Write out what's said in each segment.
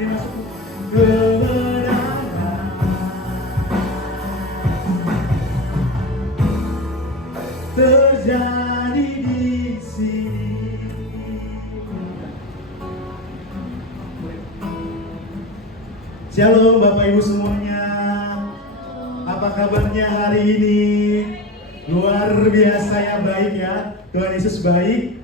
Dia masuk kebenaran terjadi di sini. Shalom Bapak Ibu semuanya. Apa kabarnya hari ini? Luar biasa ya, baik ya. Tuhan Yesus baik.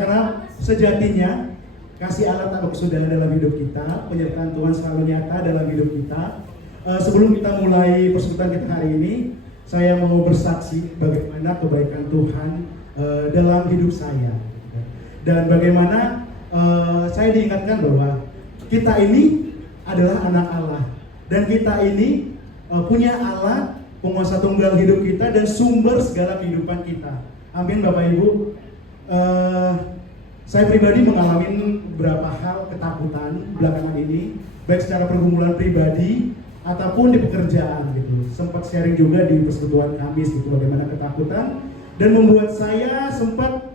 Karena sejatinya kasih Allah tak sudah dalam hidup kita, penyertaan Tuhan selalu nyata dalam hidup kita. Sebelum kita mulai persekutuan kita hari ini, saya mau bersaksi bagaimana kebaikan Tuhan dalam hidup saya. Dan bagaimana saya diingatkan bahwa kita ini adalah anak Allah. Dan kita ini punya Allah, penguasa tunggal hidup kita dan sumber segala kehidupan kita. Amin Bapak Ibu. Saya pribadi mengalami beberapa hal ketakutan belakangan ini, baik secara pergumulan pribadi ataupun di pekerjaan gitu. Sempat sharing juga di persekutuan Kamis gitu bagaimana ketakutan dan membuat saya sempat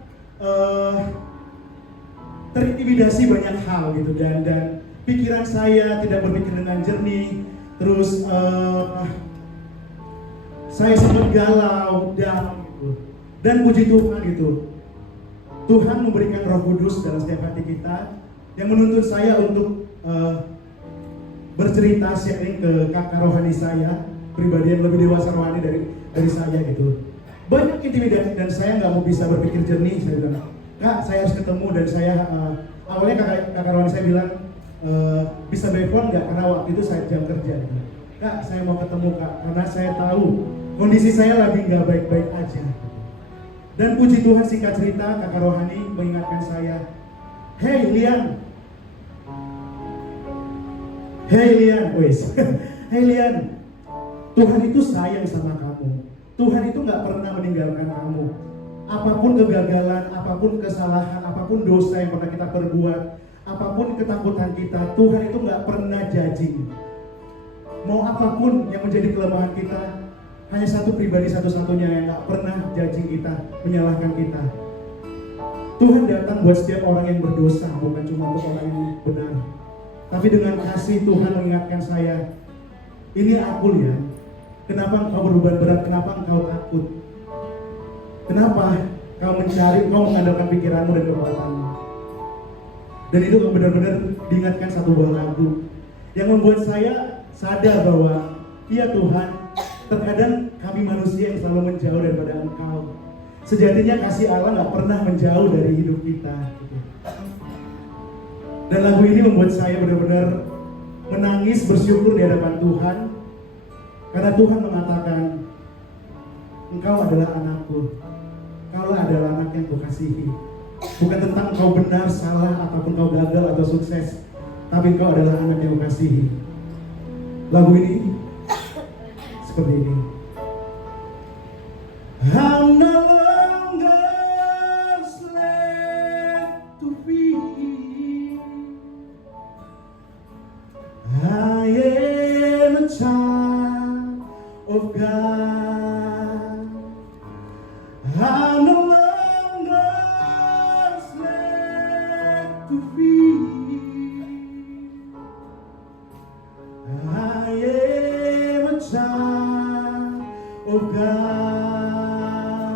terintimidasi banyak hal gitu dan pikiran saya tidak berpikir dengan jernih. Terus saya sempat galau gitu. Dan puji Tuhan gitu, Tuhan memberikan Roh Kudus dalam setiap hati kita yang menuntun saya untuk bercerita sharing ke kakak rohani saya, pribadi yang lebih dewasa rohani dari saya gitu. Banyak intimidasi dan saya nggak mau bisa berpikir jernih. Saya bilang, Kak, saya harus ketemu. Dan saya awalnya kakak rohani saya bilang, bisa telepon nggak? Karena waktu itu saya jam kerja. Kak, saya mau ketemu Kak, karena saya tahu kondisi saya lagi nggak baik-baik aja. Dan puji Tuhan, singkat cerita, kakak rohani mengingatkan saya, Hey Lian, wes, Hey Lian, Tuhan itu sayang sama kamu. Tuhan itu nggak pernah meninggalkan kamu. Apapun kegagalan, apapun kesalahan, apapun dosa yang pernah kita perbuat, apapun ketakutan kita, Tuhan itu nggak pernah judging. Mau apapun yang menjadi kelemahan kita, hanya satu pribadi satu-satunya yang gak pernah judging kita, menyalahkan kita. Tuhan datang buat setiap orang yang berdosa, bukan cuma untuk orang yang benar. Tapi dengan kasih Tuhan mengingatkan saya, ini aku ya. Kenapa engkau berbeban berat? Kenapa engkau takut? Kenapa kau mencari, kau mengandalkan pikiranmu dan kekuatanmu? Dan itu benar-benar diingatkan satu buah lagu yang membuat saya sadar bahwa iya Tuhan, terkadang kami manusia yang selalu menjauh daripada Engkau. Sejatinya kasih Allah gak pernah menjauh dari hidup kita. Dan lagu ini membuat saya benar-benar menangis bersyukur di hadapan Tuhan. Karena Tuhan mengatakan, Engkau adalah anakku. Engkau adalah anak yang Kukasihi. Bukan tentang engkau benar, salah, ataupun engkau gagal atau sukses. Tapi engkau adalah anak yang Kukasihi. Lagu ini seperti ini. I'm no longer slave to fear. I am a child of God. I'm no longer slave to fear. I am a child of God.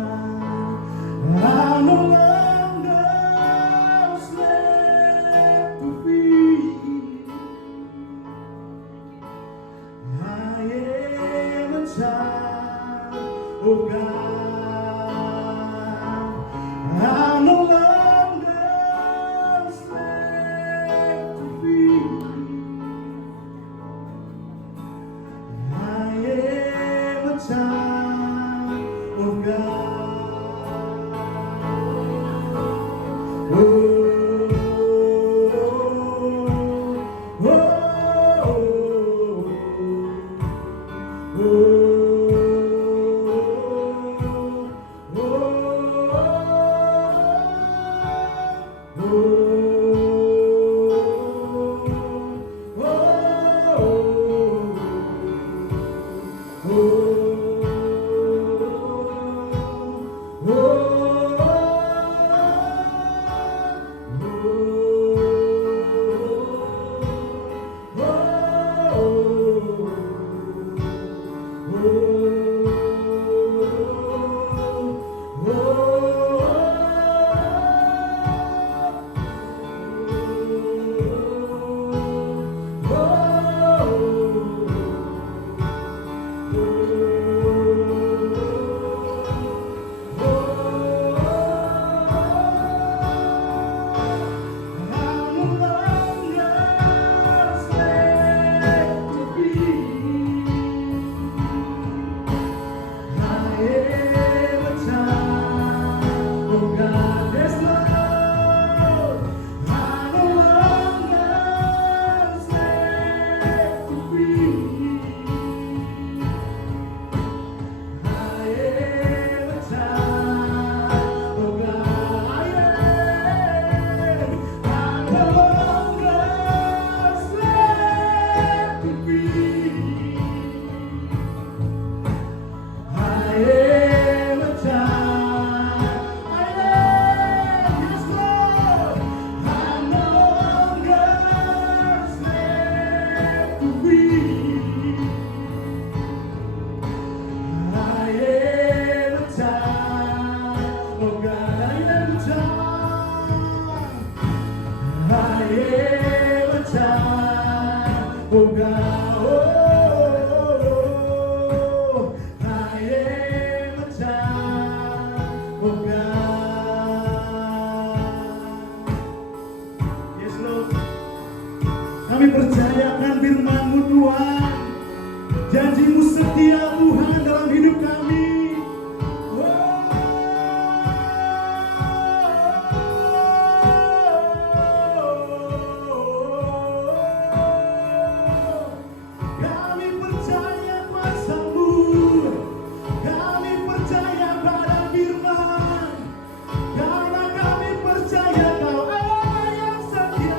Kami percayakan firman-Mu Tuhan. Janji-Mu setia Tuhan dalam hidup kami. Kami percaya kuasa-Mu. Kami percaya pada firman. Karena kami percaya Kau Allah yang setia.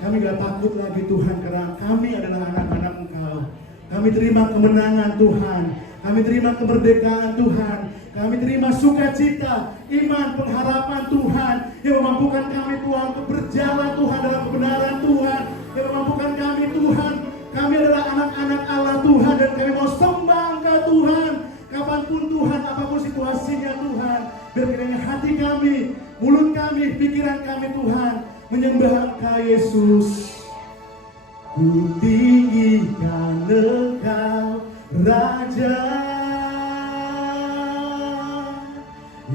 Kami gak takut lagi Tuhan, karena kami adalah anak-anak Engkau. Kami terima kemenangan Tuhan. Kami terima kemerdekaan Tuhan. Kami terima sukacita, iman, pengharapan Tuhan yang memampukan kami Tuhan untuk berjalan Tuhan dalam kebenaran Tuhan, yang memampukan kami Tuhan. Kami adalah anak-anak Allah Tuhan, dan kami mau sembah Engkau Tuhan kapanpun Tuhan, apapun situasinya Tuhan. Biar kiranya hati kami, mulut kami, pikiran kami Tuhan menyembah Engkau Yesus. Ku tinggikan Engkau Raja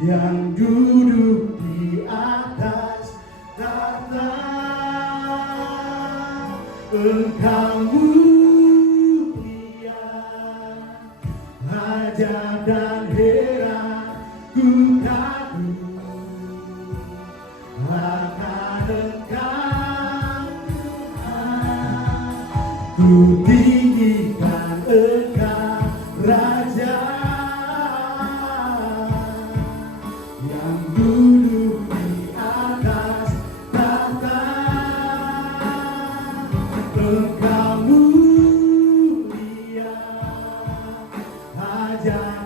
yang duduk di atas tahta. Engkau mulia, ajaib dan heran, ku kagum akan Engkau Tuhan. Ku tinggikan Engkau Raja yang duduk di atas tahta. Engkau mulia, ajaib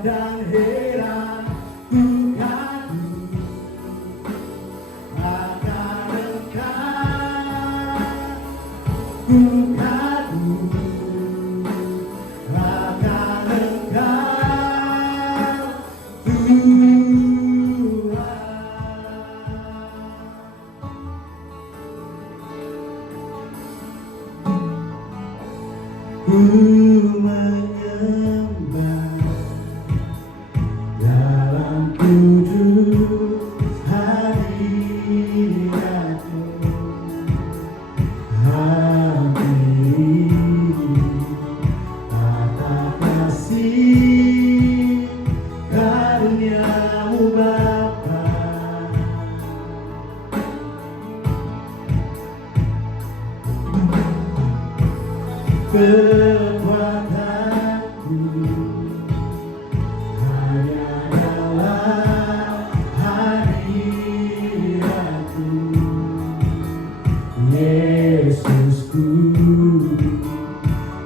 menyembah dalam kudus hadirat-Mu. Hati tata kasih karunia-Mu Bapa. Kekuatanku hanya dalam hadirat-Mu, Yesusku.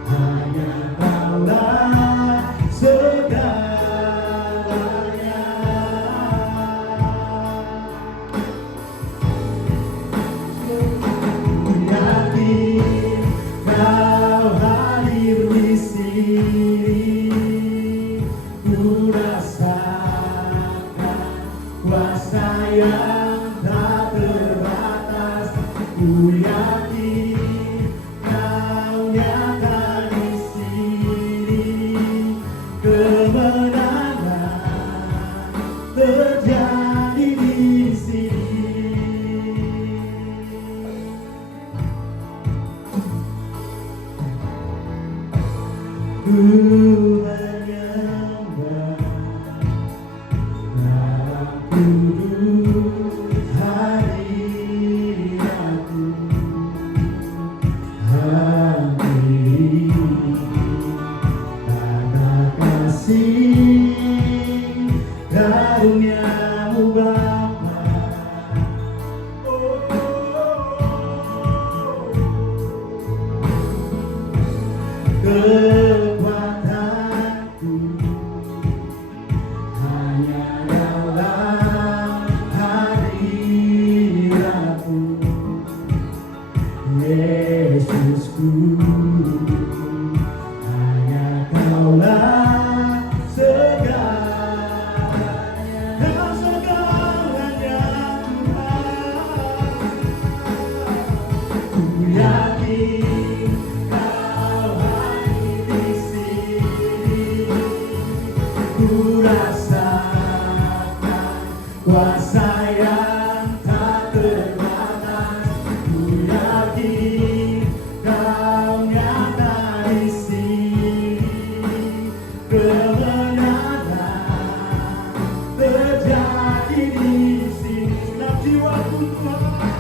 Hanya Kaulah segalanya. Yakin Kau hadir di sini, ku rasakan kuasa yang tak terbatas. Ku yakin Kau nyata di sini, kemenangan terjadi di sini. Ku menyembah dalam kudus hadirat-Mu. Hati tata kasih karunia-Mu Bapa. Kekuatanku hanya dalam hadirat-Mu, Yesusku. Hanya Kaulah segalanya. Kau segalanya Tuhan. Ku yakin Kau hadir di sini, ku rasakan kuasa yang tak terbatas. Ku yakin Kau nyata di sini, kemenangan terjadi di sini. Senang jiwaku Tuhan,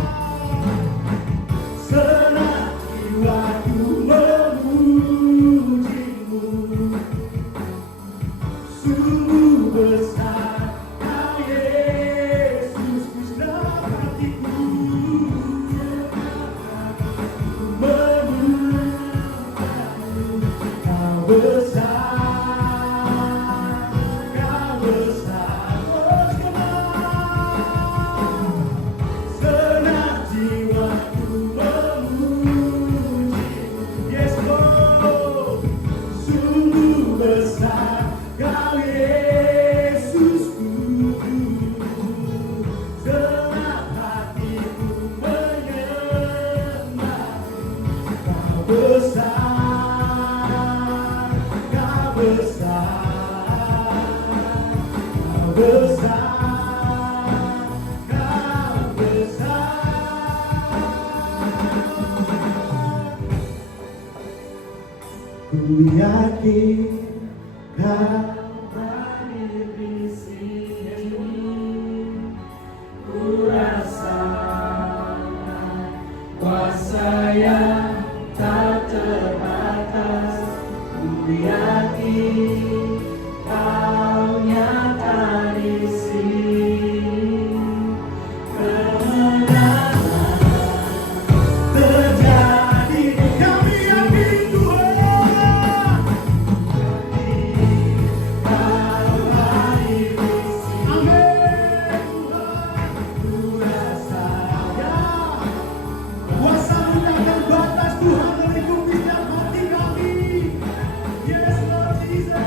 senang jiwaku memuji-Mu. Sungguh besar Kau Yesus, senang hatiku memuji-Mu. Kau besar, Kau besar, oh senang jiwaku memuji-Mu. Yes Lord, sungguh besar Kau Yesusku, senang hatiku menyembah-Mu. Kau besar, Kau besar, Kau besar, Kau besar. Ku yakin Kau hadir di sini, ku rasakan kuasa yang tak terbatas. Ku yakin Kau nyata di sini, kemenangan terjadi. Kami yakin Tuhan, Kau hadir di sini. Amin Tuhan, ku rasakan kuasa-Mu tak terbatas. Tuhan melingkupi setiap hati kami. Yes Lord Jesus.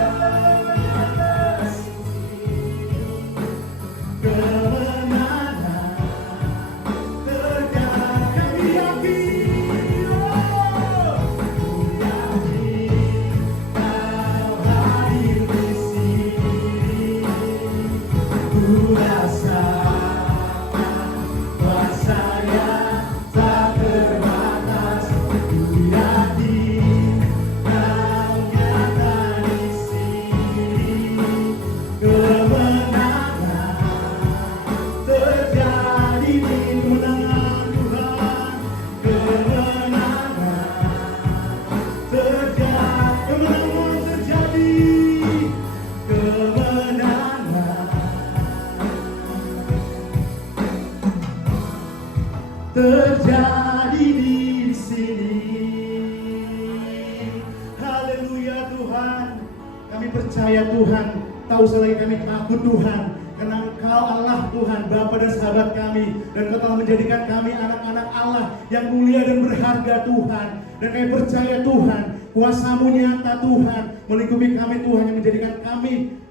Kami percaya Tuhan, tahu selagi kami takut Tuhan, karena Engkau Allah Tuhan, Bapa dan sahabat kami, dan Engkau telah menjadikan kami anak-anak Allah yang mulia dan berharga Tuhan. Dan kami percaya Tuhan, kuasa-Mu nyata Tuhan, melingkupi kami Tuhan, yang menjadikan kami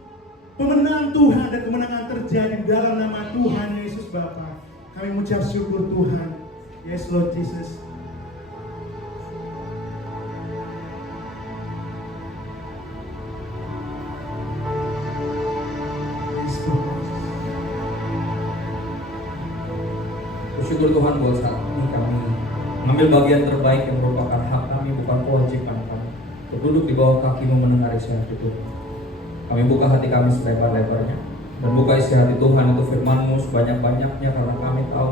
pemenang Tuhan, dan kemenangan terjadi dalam nama Tuhan Yesus Bapa. Kami mengucap syukur Tuhan. Yes Lord Jesus. Bersyukur Tuhan buat saat ini kami mengambil bagian terbaik yang merupakan hak kami, bukan kewajiban kami, untuk duduk di bawah kaki-Mu mendengar isi hati Tuhan. Kami buka hati kami selebar-lebarnya, dan buka isi hati Tuhan untuk firman-Mu sebanyak-banyaknya, karena kami tahu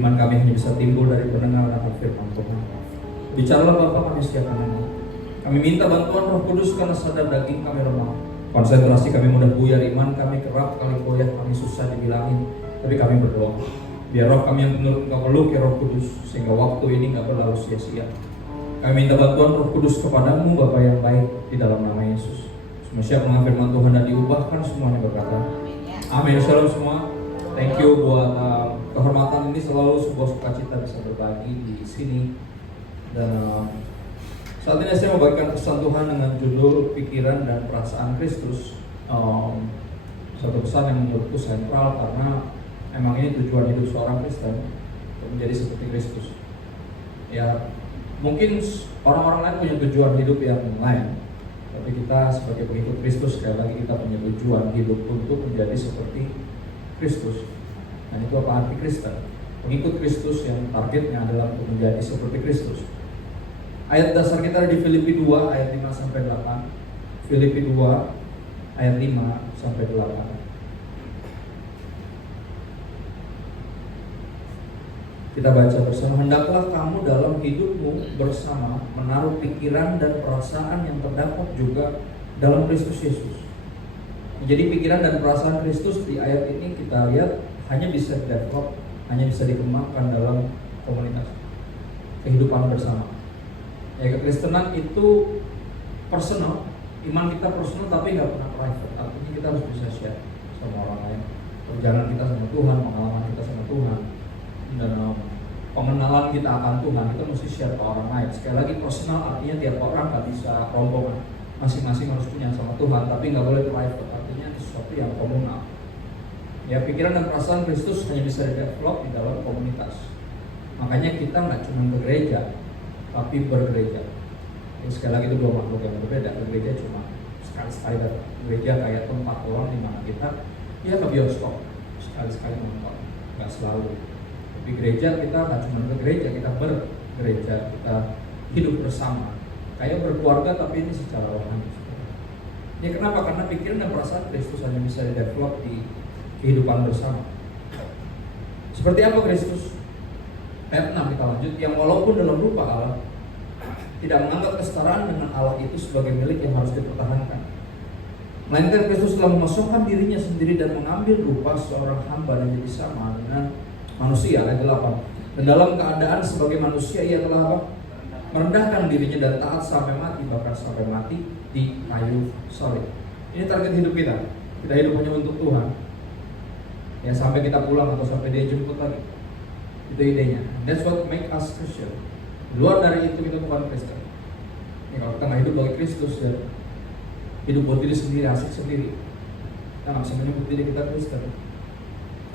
iman kami hanya bisa timbul dari pendengaran akan firman Tuhan. Bicaralah Bapa, kami setiap mendengar. Kami minta bantuan Roh Kudus, karena sadar daging kami lemah, konsentrasi kami mudah buyar, iman kami kerap kali goyah, kami susah dibilangin, tapi kami berdoa. Biar roh kami yang menurut Engkau peluk ya Roh Kudus, sehingga waktu ini gak berlalu sia-sia. Kami minta bantuan Roh Kudus kepadamu Bapa yang baik, di dalam nama Yesus. Semua siap mengambil firman Tuhan dan diubahkan semuanya berkata amin. Shalom semua. Thank you buat kehormatan ini, selalu sebuah sukacita bisa berbagi di sini. Dan saat ini saya membagikan pesan Tuhan dengan judul pikiran dan perasaan Kristus. Satu pesan yang menurutku sentral, karena emang ini tujuan hidup seorang Kristen, untuk menjadi seperti Kristus. Ya, mungkin orang-orang lain punya tujuan hidup yang lain, tapi kita sebagai pengikut Kristus, sekali lagi kita punya tujuan hidup untuk menjadi seperti Kristus. Dan itu apa arti Kristen? Pengikut Kristus yang targetnya adalah untuk menjadi seperti Kristus. Ayat dasar kita ada di Filipi 2 ayat 5-8. Filipi 2 ayat 5-8. Kita baca bersama. Hendaklah kamu dalam hidupmu bersama menaruh pikiran dan perasaan yang terdapat juga dalam Kristus Yesus. Jadi pikiran dan perasaan Kristus di ayat ini kita lihat hanya bisa develop, hanya bisa dikembangkan dalam komunitas, kehidupan bersama. Ya, kekristenan itu personal, iman kita personal tapi nggak pernah private. Artinya kita harus bisa share sama orang lain perjalanan kita sama Tuhan, pengalaman kita sama Tuhan, dan pengenalan kita akan Tuhan kita mesti share ke orang lain. Sekali lagi personal artinya tiap orang nggak bisa rombongan, masing-masing harus punya sama Tuhan, tapi nggak boleh private, artinya sesuatu yang komunal. Ya, pikiran dan perasaan Kristus hanya bisa develop di dalam komunitas. Makanya kita nggak cuma ke gereja, tapi bergereja. Jadi sekali lagi itu dua makhluk yang berbeda. Ke gereja cuma sekali-sekali datang. Gereja kayak tempat doang di mana kita ya ke bioskop sekali-sekali nonton, nggak selalu. Di gereja kita nggak cuma ke gereja, kita bergereja, kita hidup bersama, kayak berkeluarga, tapi ini secara rohani. Ya kenapa? Karena pikiran dan perasaan Kristus hanya bisa di-develop di kehidupan bersama. Seperti apa Kristus? Ayat 6 kita lanjut. Yang walaupun dalam rupa Allah, tidak menganggap kesetaraan dengan Allah itu sebagai milik yang harus dipertahankan, melainkan Kristus telah memasukkan dirinya sendiri dan mengambil rupa seorang hamba dan jadi sama dengan manusia. Ayat 8. Dan dalam keadaan sebagai manusia ia telah apa? Merendahkan dirinya dan taat sampai mati, bahkan sampai mati di kayu salib. Ini target hidup kita. Kita hidup hanya untuk Tuhan. Ya, sampai kita pulang atau sampai Dia jemput lagi. Itu idenya. That's what make us Christian. Luar dari itu kita bukan Kristen. Ya, kalau kita nggak hidup bagi Kristus, ya hidup buat diri sendiri, asik sendiri, kita nggak bisa menyebut diri kita Kristen.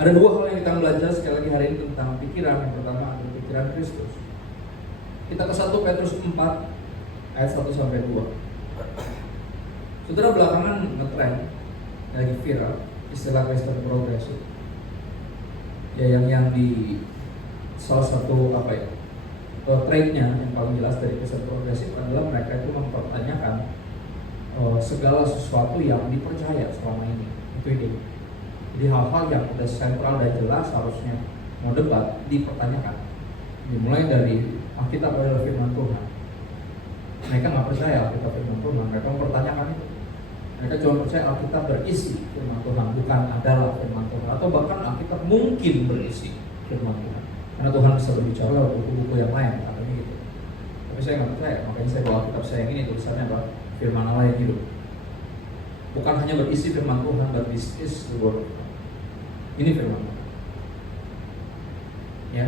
Ada dua hal yang kita belajar sekali lagi hari ini tentang pikiran. Yang pertama adalah pikiran Kristus. Kita ke 1 Petrus 4 ayat 1-2. Saudara, belakangan ngetrend, lagi viral istilah Kristen progresif. Ya, yang di salah satu trait-nya yang paling jelas dari Kristen progresif adalah mereka itu mempertanyakan segala sesuatu yang dipercaya selama ini. Itu ide. Jadi hal-hal yang udah sentral dan jelas harusnya mau debat dipertanyakan. Dimulai dari Alkitab adalah firman Tuhan. Mereka nggak percaya Alkitab firman Tuhan, mereka mempertanyakan itu. Mereka cuma percaya Alkitab berisi firman Tuhan, bukan adalah firman Tuhan, atau bahkan Alkitab mungkin berisi firman Tuhan. Karena Tuhan bisa berbicara lewat buku-buku yang lain, katanya gitu. Tapi saya nggak percaya, makanya saya bawa Alkitab saya yang ini, tulisannya apa? Firman Allah yang hidup. Bukan hanya berisi firman Tuhan, but this is the word of God. Ini firman Tuhan. Ya.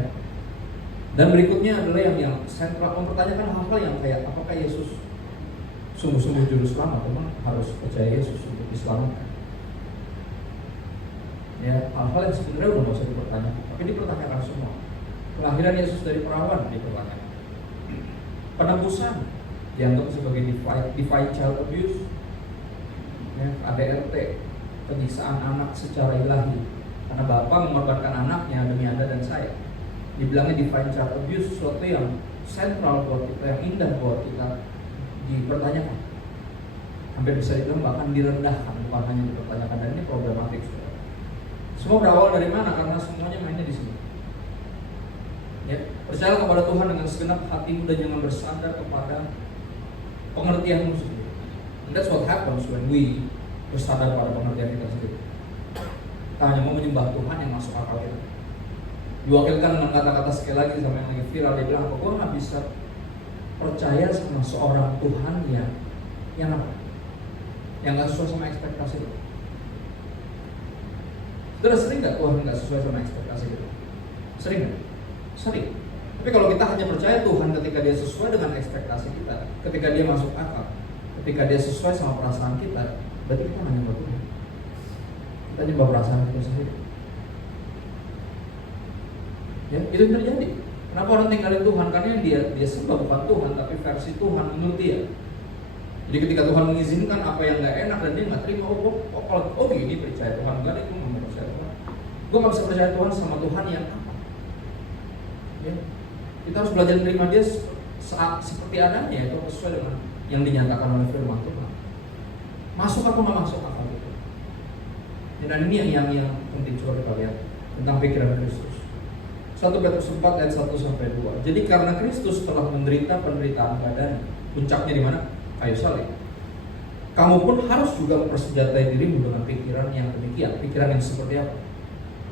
Dan berikutnya adalah yang sentral, mempertanyakan hal-hal yang kayak apakah Yesus sungguh-sungguh juru selamat, memang harus percaya Yesus untuk diselamatkan. Ya, hal-hal yang sebenarnya udah nggak usah dipertanyakan, tapi dipertanyakan semua. Kelahiran Yesus dari perawan dipertanyakan. Penebusan dianggap sebagai divine child abuse. Ya, ADRT, penyiksaan anak secara ilahi, karena Bapa mengorbankan anaknya demi Anda dan saya. Dibilangnya divine child abuse, sesuatu yang sentral buat kita, yang indah buat kita, dipertanyakan. Hampir bisa dibilang bahkan direndahkan, bukan hanya dipertanyakan, dan ini problematik. Semua berawal dari mana? Karena semuanya mainnya di sini. Ya, percayalah kepada Tuhan dengan segenap hatimu dan jangan bersandar kepada pengertianmu sendiri. And that's what happens when we bersandar pada pengertian kita sendiri. Kita hanya mau menyembah Tuhan yang masuk akal kita. Diwakilkan dengan kata-kata sekali lagi sama yang lagi viral, dia bilang, gue nggak bisa percaya sama seorang Tuhan yang apa? Yang nggak sesuai sama ekspektasi itu. Sudah sering nggak Tuhan nggak sesuai sama ekspektasi kita? Sering nggak? Sering. Tapi kalau kita hanya percaya Tuhan ketika dia sesuai dengan ekspektasi kita, ketika dia masuk akal, ketika dia sesuai sama perasaan kita, berarti kita nggak nyembah Tuhan. Kita nyembah perasaan kita sendiri. Ya, itu yang terjadi. Kenapa orang tinggalin Tuhan? Karena yang dia sembah bukan Tuhan, tapi versi Tuhan menurut dia. Jadi ketika Tuhan mengizinkan apa yang nggak enak dan dia nggak terima, oh gini percaya Tuhan, enggak deh, gue nggak percaya Tuhan. Gue nggak bisa percaya Tuhan sama Tuhan yang apa? Ya, kita harus belajar menerima dia saat seperti adanya, itu sesuai dengan yang dinyatakan oleh firman Tuhan. Masuk aku nggak masuk akal itu. Dan ini yang penting coba kita lihat tentang pikiran Kristus. 1 Petrus 4 ayat 1-2. Jadi karena Kristus telah menderita penderitaan badan, puncaknya di mana? Kayu salib. Kamu pun harus juga mempersenjatai dirimu dengan pikiran yang demikian. Pikiran yang seperti apa?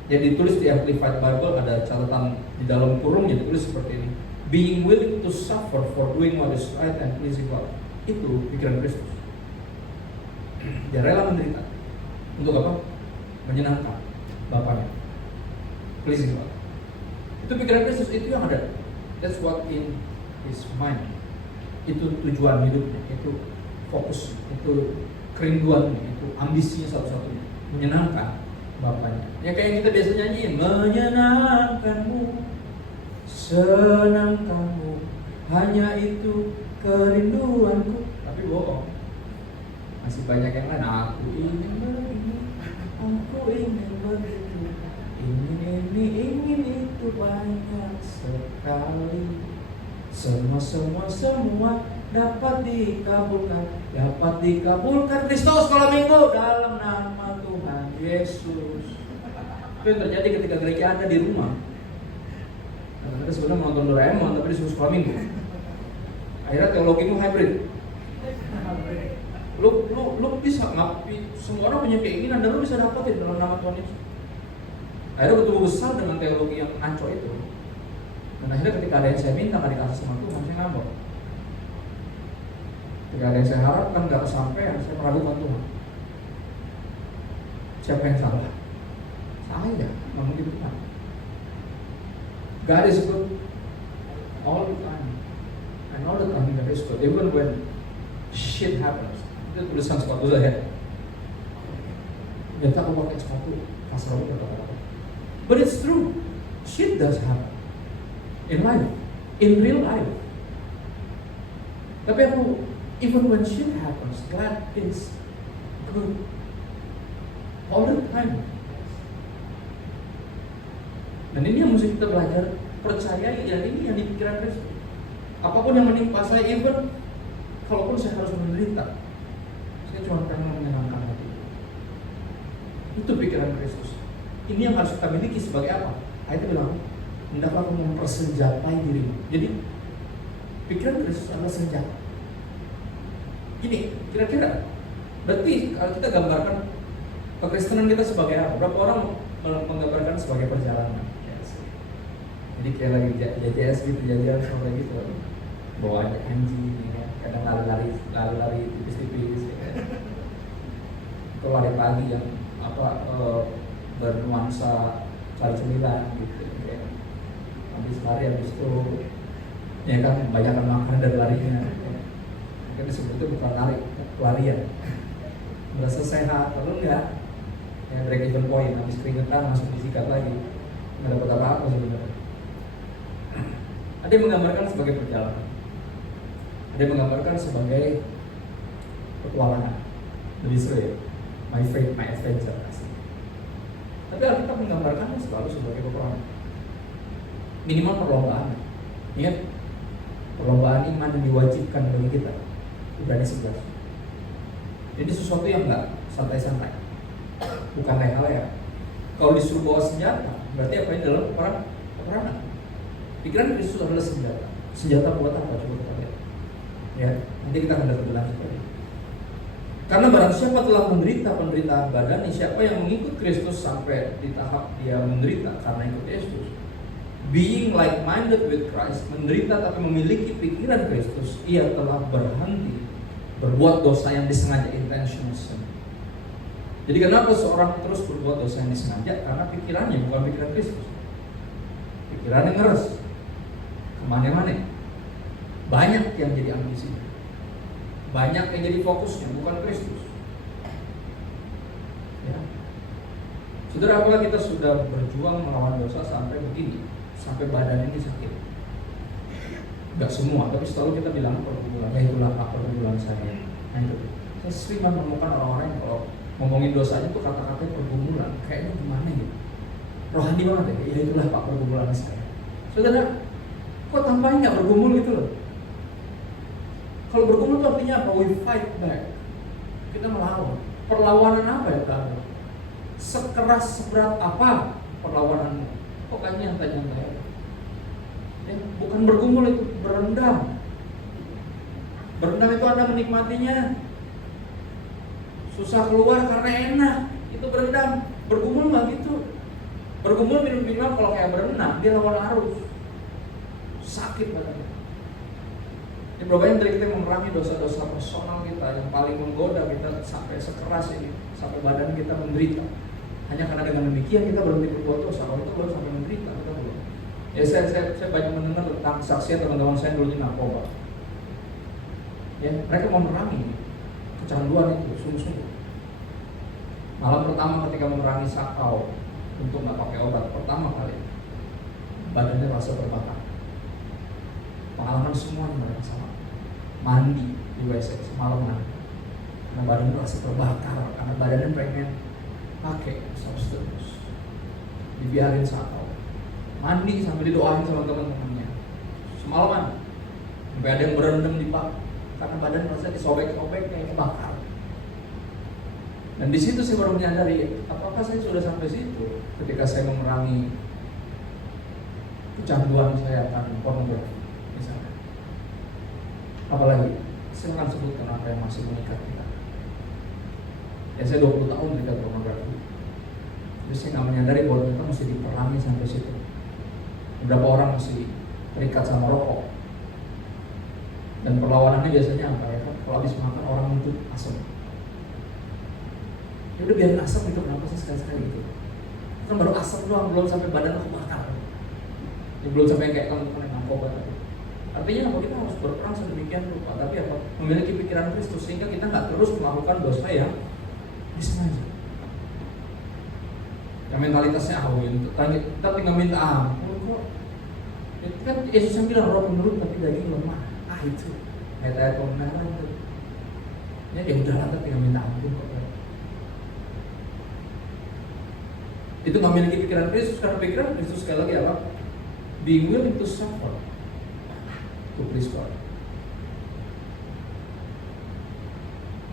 Yang ditulis di Amplified Bible, ada catatan di dalam kurungnya ditulis seperti ini. Being willing to suffer for doing what is right and pleasing God. Itu pikiran Kristus. Dia rela menderita. Untuk apa? Menyenangkan Bapaknya. Pleasing God. Itu pikiran Kristus, itu yang ada. That's what in his mind. Itu tujuan hidupnya, itu fokus, itu kerinduannya, itu ambisinya satu-satunya, menyenangkan Bapaknya. Ya kayak kita biasa nyanyiin, menyenangkanmu, senangkanmu, hanya itu kerinduanku. Tapi bohong, masih banyak yang lain. Aku ingin begini, aku ingin begitu, ingin itu banyak sekali. Semua dapat dikabulkan Kristus kalau minggu dalam nama Tuhan Yesus. Itu yang terjadi ketika gereja ada di rumah. Anda sebenarnya menonton Doraemon tapi disuruh sekolah minggu. Akhirnya teologimu hybrid. Lu bisa ngapain? Semua orang punya keinginan dan lu bisa dapetin dalam nama Tuhan Yesus. Akhirnya bertumbuh besar dengan teologi yang anco itu. Dan akhirnya ketika ada yang saya minta nggak dikasih sama Tuhan, saya ngambek. Ketika ada yang saya harapkan nggak kesampaian, saya meragukan Tuhan. Siapa yang salah? Saya, nggak mungkin Tuhan. God is good all the time, and all the time God is good, even when shit happens. Itu tulisan sepatu saya. Ternyata aku pakai sepatu kasar kata-kata. But it's true, shit does happen. In life, in real life. Tapi aku, even when shit happens, God is good all the time. Dan ini yang mesti kita belajar, percayai, dan ini yang dipikiran Kristus. Apapun yang menimpa saya, even kalaupun saya harus menderita, saya cuma pengen menyenangkan hati. Itu pikiran Kristus. Ini yang harus kita miliki sebagai apa? Ayatnya bilang, hendaklah kamu mempersenjatai dirimu. Jadi pikiran Kristus adalah senjata. Gini, kira-kira berarti kalau kita gambarkan kekristenan kita sebagai apa? Berapa orang menggambarkan sebagai perjalanan? Yes. Jadi kayak lagi JJS gitu, jalan sampai gitu, bawa anjing, ya. Kadang lari-lari tipis-tipis. Ya. atau lari pagi yang bernuansa cari cemilan gitu ya. Habis lari, habis itu ya kan banyakkan makan dan larinya ya. Mungkin disebutnya bukan larian, merasa sehat, lalu enggak ya, break even point, habis keringetan langsung disikat lagi, nggak dapat apa-apa sebenarnya. Ada yang menggambarkan sebagai perjalanan, ada yang menggambarkan sebagai petualangan, lebih seru ya, my faith, my adventure. Tapi Alkitab menggambarkannya selalu sebagai peperangan, minimal perlombaan. Ingat, perlombaan iman yang diwajibkan bagi kita, Ibrani 11. Jadi sesuatu yang nggak santai-santai, bukan leha-leha. Kalau disuruh bawa senjata, berarti apa yang dalam peperangan? Pikiran Kristus adalah senjata. Senjata buat apa? Coba kita lihat. Ya, nanti kita akan lebih lanjut lagi. Karena barang siapa telah menderita penderitaan badani, siapa yang mengikut Kristus sampai di tahap dia menderita karena ikut Yesus, being like-minded with Christ, menderita tapi memiliki pikiran Kristus, ia telah berhenti berbuat dosa yang disengaja, intentional sin. Jadi kenapa seorang terus berbuat dosa yang disengaja? Karena pikirannya bukan pikiran Kristus. Pikirannya ngeres, kemana-mana. Banyak yang jadi ambisinya, banyak yang jadi fokusnya, bukan Kristus. Ya. Saudara, apakah kita sudah berjuang melawan dosa sampai begini, sampai badan ini sakit? Enggak semua, tapi selalu kita bilang pergumulan. Ya itulah pergumulan saya. Nah itu, saya sering menemukan orang-orang yang kalau ngomongin dosanya tuh kata-katanya pergumulan, kayaknya gimana gitu, rohani banget ya. Ya itulah Pak pergumulan saya. Saudara, kok tampaknya nggak bergumul gitu loh? Kalau bergumul itu artinya apa? We fight back. Kita melawan. Perlawanan apa ya Pak? Sekeras seberat apa perlawananmu? Kok kayaknya nyantai-nyantai? Ya, bukan bergumul, itu berendam. Berendam itu Anda menikmatinya, susah keluar karena enak, itu berendam. Bergumul nggak gitu. Bergumul minum kalau kayak berenang, dia lawan arus, sakit badannya. Ini berapa banyak dari kita memerangi dosa-dosa personal kita yang paling menggoda kita sampai sekeras ini, sampai badan kita menderita. Hanya karena dengan demikian kita berhenti berbuat dosa. Kalau itu baru sampai menderita, kita belum. Ya saya banyak mendengar tentang kesaksian teman-teman saya dulunya narkoba. Ya, mereka mau memerangi kecanduan itu sungguh-sungguh. Malam pertama ketika memerangi sakau untuk nggak pakai obat, pertama kali badannya rasa terbakar. Pengalaman semua mereka sama. Mandi di WC semalaman, karena badannya rasa terbakar, karena badannya pengen pakai substance. Dibiarin sakau, mandi sambil didoain sama teman-temannya semalaman, sampai ada yang berendam di bak karena badan merasa disobek-sobek kayak kebakar. Dan di situ saya baru menyadari, apakah saya sudah sampai situ ketika saya memerangi kecanduan saya akan pornografi misalnya. Apalagi saya akan sebutkan apa yang masih mengikat kita. Ya saya 20 tahun terikat pornografi. Jadi saya nggak menyadari bahwa kita mesti diperangi sampai situ. Beberapa orang masih terikat sama rokok. Dan perlawanannya biasanya apa ya? Kalau habis makan orang nuntut asam. Ya udah biarin asam itu, kenapa sih sekali-sekali gitu? Kan baru asam doang, belum sampai badan kebakar. Ya belum sampai kayak kamu kena narkoba tadi. Artinya apa? Kita harus berperang sedemikian rupa, tapi apa? Memiliki pikiran Kristus sehingga kita nggak terus melakukan dosa yang disengaja. Yang mentalitasnya kita tinggal minta ampun kok. Itu kan Yesus yang bilang roh menurun tapi daging lemah. Itu ayat-ayat kebenaran itu. Ya udah kita tinggal minta ampun kok. Itu nggak memiliki pikiran Kristus, karena pikiran Kristus sekali lagi apa? Being willing to suffer to please God.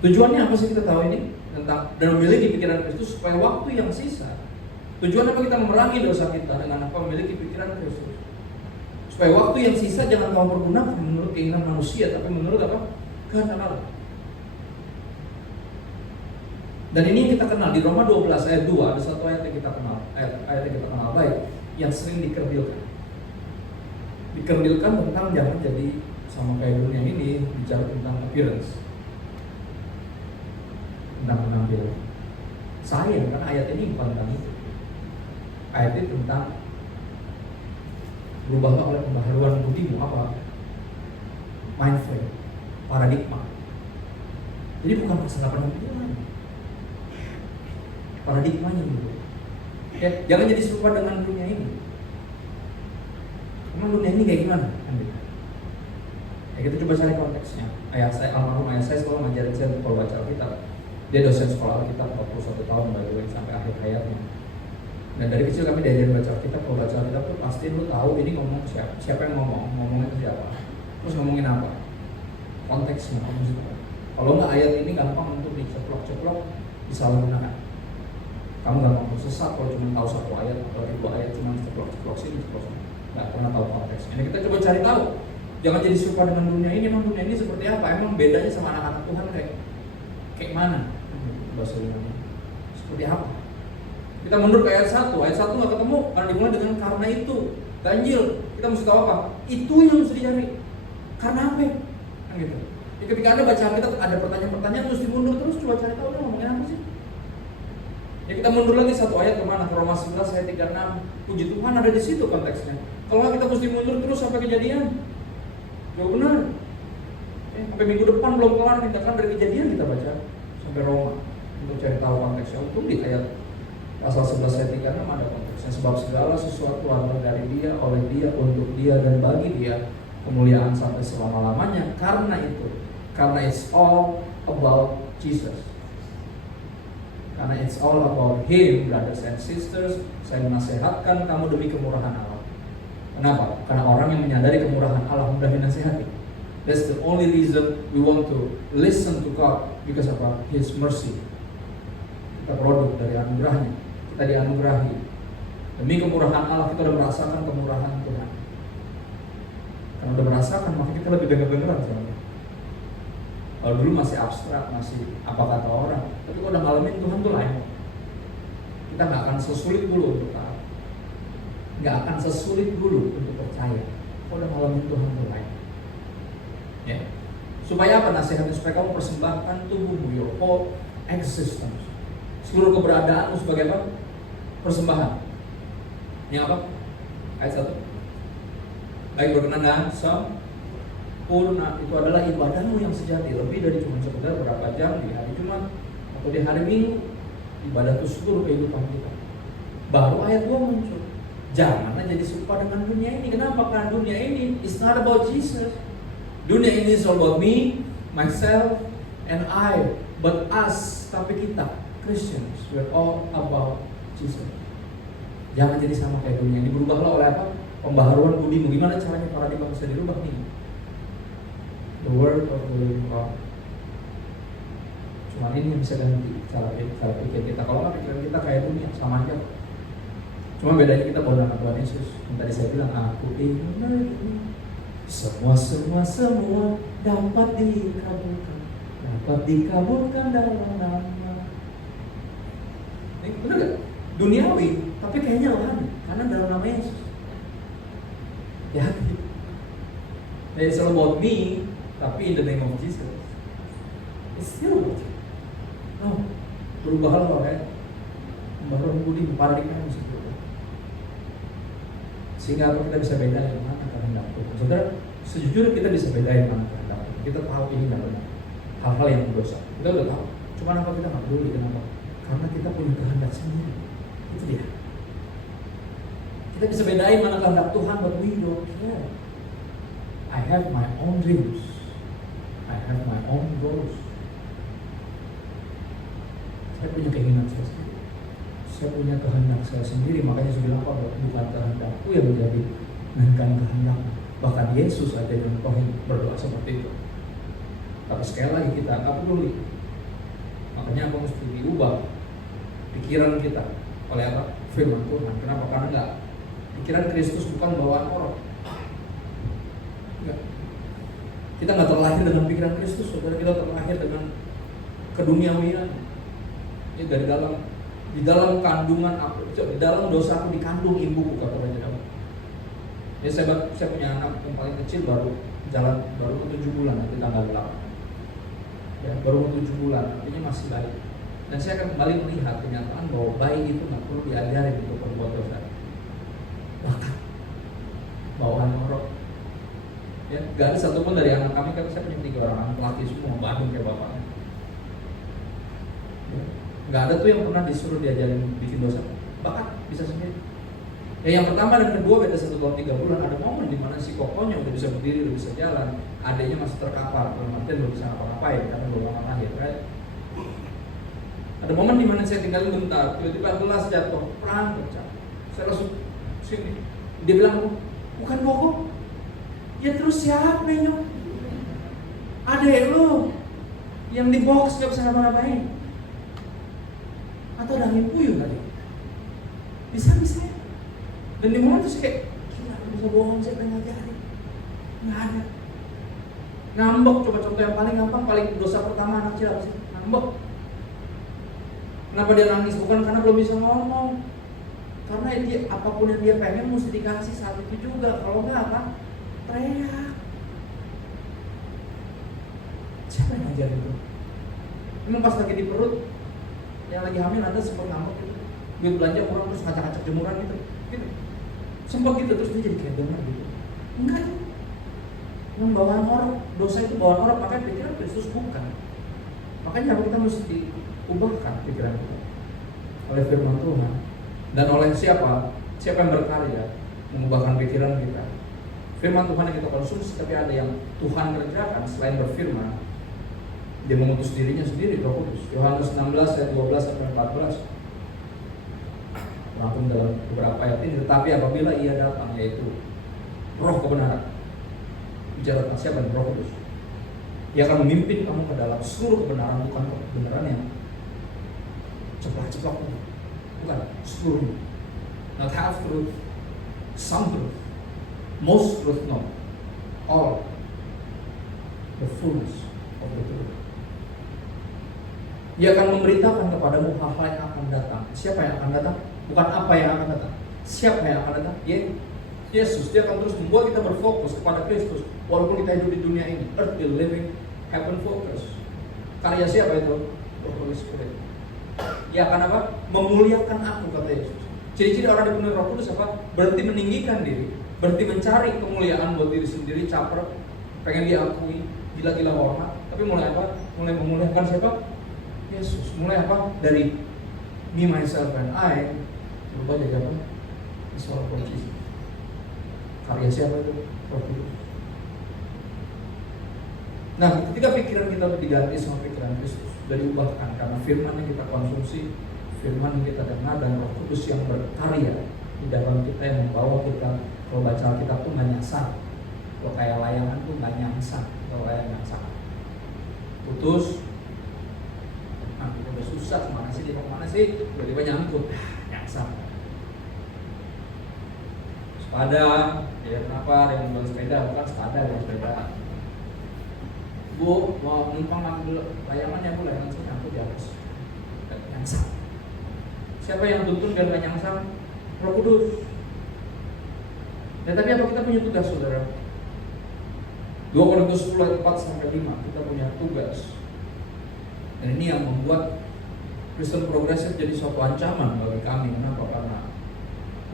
Tujuannya apa sih kita tahu ini? Tentang dan memiliki pikiran Kristus supaya waktu yang sisa. Tujuan apa kita memerangi dosa kita dengan apa? Memiliki pikiran Kristus. Supaya waktu yang sisa jangan kamu pergunakan menurut keinginan manusia, tapi menurut apa? Kehendak Allah. Dan ini yang kita kenal di Roma 12 ayat 2, ada satu ayat yang kita kenal, ayat yang kita kenal baik, yang sering dikerdilkan. Dikerdilkan tentang jangan jadi sama kayak dunia ini, bicara tentang appearance, tentang penampilan. Sayang karena ayat ini bukan tentang itu. Ayat ini tentang berubahlah oleh pembaharuan budimu, apa? Mind frame, paradigma. Jadi bukan masalah penampilan, paradigmanya dulu. Ya, jangan jadi serupa dengan dunia ini. Emang dunia ini kayak gimana? Ya, kita coba cari konteksnya. Almarhum ayah saya sekolah ngajarin saya untuk baca Alkitab. Dia dosen sekolah Alkitab 41 tahun by the way, sampai akhir hayatnya. Dan dari kecil kami diajarin baca Alkitab. Kalau baca Alkitab tuh pasti lu tahu ini ngomong siapa yang ngomongnya itu siapa, terus ngomongin apa, konteksnya, maksudnya. Kalau nggak ayat ini gampang untuk diceplok-ceplok, disalahgunakan. Kamu gampang tersesat kalau cuma tahu satu ayat atau dua ayat, cuma ceplok-ceplok sini, ceplok sini, nggak pernah tahu konteksnya. Ini kita coba cari tahu. Jangan jadi serupa dengan dunia ini. Emang dunia ini seperti apa? Emang bedanya sama anak-anak Tuhan kayak mana? Bahasa Yunani seperti apa? Kita mundur ke ayat 1. Ayat 1 nggak ketemu karena dimulai dengan karena itu. Ganjil. Kita mesti tahu apa? Itu yang mesti dicari. Karena apa? Kan gitu. Jadi ketika Anda baca Alkitab ada pertanyaan-pertanyaan, mesti mundur terus coba cari tahu dia ngomongin apa sih. Ya kita mundur lagi satu ayat kemana? Ke Roma 11 ayat 36. Puji Tuhan ada di situ konteksnya. Kalau nggak kita mesti mundur terus sampai Kejadian. Jauh benar. Sampai minggu depan belum kelar, kita kan dari Kejadian kita baca sampai Roma untuk cari tahu konteksnya. Untuk di ayat pasal 11 ayat 36 ada konteksnya. Sebab segala sesuatu adalah dari Dia, oleh Dia, untuk Dia, dan bagi Dia kemuliaan sampai selama-lamanya. Karena itu, karena it's all about Jesus. Karena it's all about Him, brothers and sisters, saya menasihatkan kamu demi kemurahan Allah. Kenapa? Karena orang yang menyadari kemurahan Allah mudah dinasihati. That's the only reason we want to listen to God, because of His mercy. Kita produk dari anugerahnya, kita dianugerahi. Demi kemurahan Allah kita udah merasakan kemurahan Tuhan. Karena udah merasakan, maka kita lebih dengar-dengaran soalnya. Kalau dulu masih abstrak, masih apa kata orang, tapi kalau udah ngalamin Tuhan tuh lain. Kita nggak akan sesulit dulu untuk taat, nggak akan sesulit dulu untuk percaya. Kalau udah ngalamin Tuhan tuh lain. Ya. Supaya apa nasihatnya? Supaya kamu persembahkan tubuhmu, your whole existence, seluruh keberadaanmu sebagai apa? Persembahan. Ini apa? Ayat 1. Baik berkenan dan sempurna. Itu adalah ibadahmu yang sejati, lebih dari cuma sekedar berapa jam di hari Jumat atau di hari Minggu. Ibadah itu seluruh kehidupan kita. Baru ayat 2 muncul. Janganlah jadi serupa dengan dunia ini. Kenapa? Karena dunia ini is not about Jesus. Dunia ini is all about me, myself, and I. But us, tapi kita, Christians, we're all about Jesus. Jangan jadi sama kayak dunia ini. Berubahlah oleh apa? Pembaharuan budimu. Gimana caranya paradigma bisa dirubah nih? The word of the living God. Cuma ini yang bisa ganti cara pikir kita. Kalau nggak pikiran kita kayak dunia, sama aja. Cuma bedanya kita bawa nama Tuhan Yesus. Yang tadi saya bilang, aku ingin semua dapat dikabulkan dalam nama. Ini benar gak? Duniawi, tapi kayaknya lain, karena dalam nama Yesus. Ya, it's all about me, tapi in the name of Jesus. It's still about you. No, berubahlah oleh pembaharuan budi, paradigma yang bisa berubah. Sehingga kita bisa bedain mana kehendak Tuhan. Saudara, sejujurnya kita bisa bedain mana kehendak Tuhan. Kita tahu ini nggak benar, hal-hal yang berdosa. Kita udah tahu. Cuma apa kita nggak peduli, kenapa? Karena kita punya kehendak sendiri. Itu dia. Kita bisa bedain mana kehendak Tuhan, but we don't care. I have my own dreams. I have my own goals. Saya punya keinginan saya sendiri. Saya punya kehendak saya sendiri. Makanya saya bilang apa? Bukan kehendakku yang menjadi, melainkan kehendakmu. Bahkan Yesus aja contohin berdoa seperti itu. Tapi sekali lagi kita nggak peduli. Makanya apa mesti diubah pikiran kita oleh apa? Firman Tuhan. Kenapa? Karena nggak, pikiran Kristus bukan bawaan orang. Enggak. Kita nggak terlahir dengan pikiran Kristus, saudara. Kita terlahir dengan keduniawian. Ini dari di dalam kandungan aku, di dalam dosa aku dikandung ibuku, kata Raja Daud. Ya saya punya anak yang paling kecil baru 7 bulan nanti tanggal 8. Ya, baru 7 bulan, artinya masih bayi. Dan saya akan kembali melihat kenyataan bahwa bayi itu nggak perlu diajarin untuk berbuat dosa. Bahkan bawaan orok. Ya, gak ada satupun dari anak kami, kan saya punya 3 orang anak laki semua Bandung kayak bapaknya. Ya, gak ada tuh yang pernah disuruh diajarin bikin dosa. Bahkan bisa sendiri. Ya, yang pertama dan kedua beda 1 tahun 3 bulan. Ada momen di mana si kokonya udah bisa berdiri, udah bisa jalan, adiknya masih terkapar, belum bisa ngapa-ngapain karena belum lama lahir, right? Ada momen di mana saya tinggalin bentar, tiba-tiba gelas jatuh, perang pecah. Saya langsung sini. Dia bilang, bukan koko. Ya terus siapa nyok? Adek lu yang di box gak bisa ngapa-ngapain. Atau ada angin puyuh tadi. Bisa. Dan di momen itu saya kayak, gila, bisa bohong, saya pengen ngajarin. Nggak ada. Ngambek, coba contoh yang paling gampang, paling dosa pertama anak kecil apa sih? Ngambek. Kenapa dia nangis? Bukan karena belum bisa ngomong. Karena dia, apapun yang dia pengen mesti dikasih saat itu juga. Kalau nggak apa? Teriak. Siapa yang ngajarin itu? Emang pas lagi di perut, yang lagi hamil ada sempat ngambek gitu. Duit belanja kurang terus ngacak-ngacak jemuran gitu. Sempat gitu terus dia jadi kayak dengar gitu. Enggak itu. Yang bawaan orang, dosa itu bawaan orang, makanya pikiran Kristus bukan. Makanya kita mesti diubahkan pikiran kita oleh firman Tuhan. Dan oleh siapa? Siapa yang berkarya mengubahkan pikiran kita? Firman Tuhan yang kita konsumsi, tapi ada yang Tuhan kerjakan selain berfirman. Dia mengutus dirinya sendiri, Roh Kudus. Yohanes 16 ayat 12 sampai 14. Langsung dalam beberapa ayat ini, tetapi apabila ia datang, yaitu Roh kebenaran, bicara tentang siapa? Roh Kudus. Ia akan memimpin kamu ke dalam seluruh kebenaran, bukan kebenaran yang ceplok-ceplok, bukan seluruhnya. Not half truth, some truth, most truth, no, all the fullness of the truth. Ia akan memberitakan kepadamu hal-hal yang akan datang. Siapa yang akan datang? Bukan apa yang akan datang. Siapa yang akan datang? Yesus. Dia akan terus membuat kita berfokus kepada Kristus. Walaupun kita hidup di dunia ini, earthly living, heaven focus. Karya siapa itu? Holy Spirit. Ia akan apa? Memuliakan aku, kata Yesus. Ciri-ciri orang dipenuhi Roh Kudus apa? Berhenti meninggikan diri, berhenti mencari kemuliaan buat diri sendiri, caper, pengen diakui, gila-gila hormat. Tapi mulai apa? Mulai memuliakan siapa? Yesus. Mulai apa? Dari me, myself, and I. Lupa jadi apa? Soal kunci. Karya siapa itu? Roh Kudus. Nah, ketika pikiran kita diganti sama pikiran Kristus, sudah diubahkan karena firman yang kita konsumsi, firman yang kita dengar, dan Roh Kudus yang berkarya di dalam kita yang membawa kita. Kalau baca Alkitab tuh nggak nyasar, kalau kayak layangan tuh nggak nyangsang, kalau layang nyangsang putus. Nah, kita udah susah, kemana sih, dia kemana sih, tiba-tiba nyangkut, nyangsang. Sepada, ya kenapa ada yang jual sepeda, bukan sepada yang sepeda. Bu, mau numpang ambil layangannya, bu, layangan saya nyangkut di atas, nyangsang. Siapa yang tuntun biar gak nyangsang? Roh Kudus. Dan tapi apa kita punya tugas, saudara? 2 Korintus 10 ayat 4 sampai 5, kita punya tugas. Dan ini yang membuat Kristen progresif jadi suatu ancaman bagi kami. Kenapa? Karena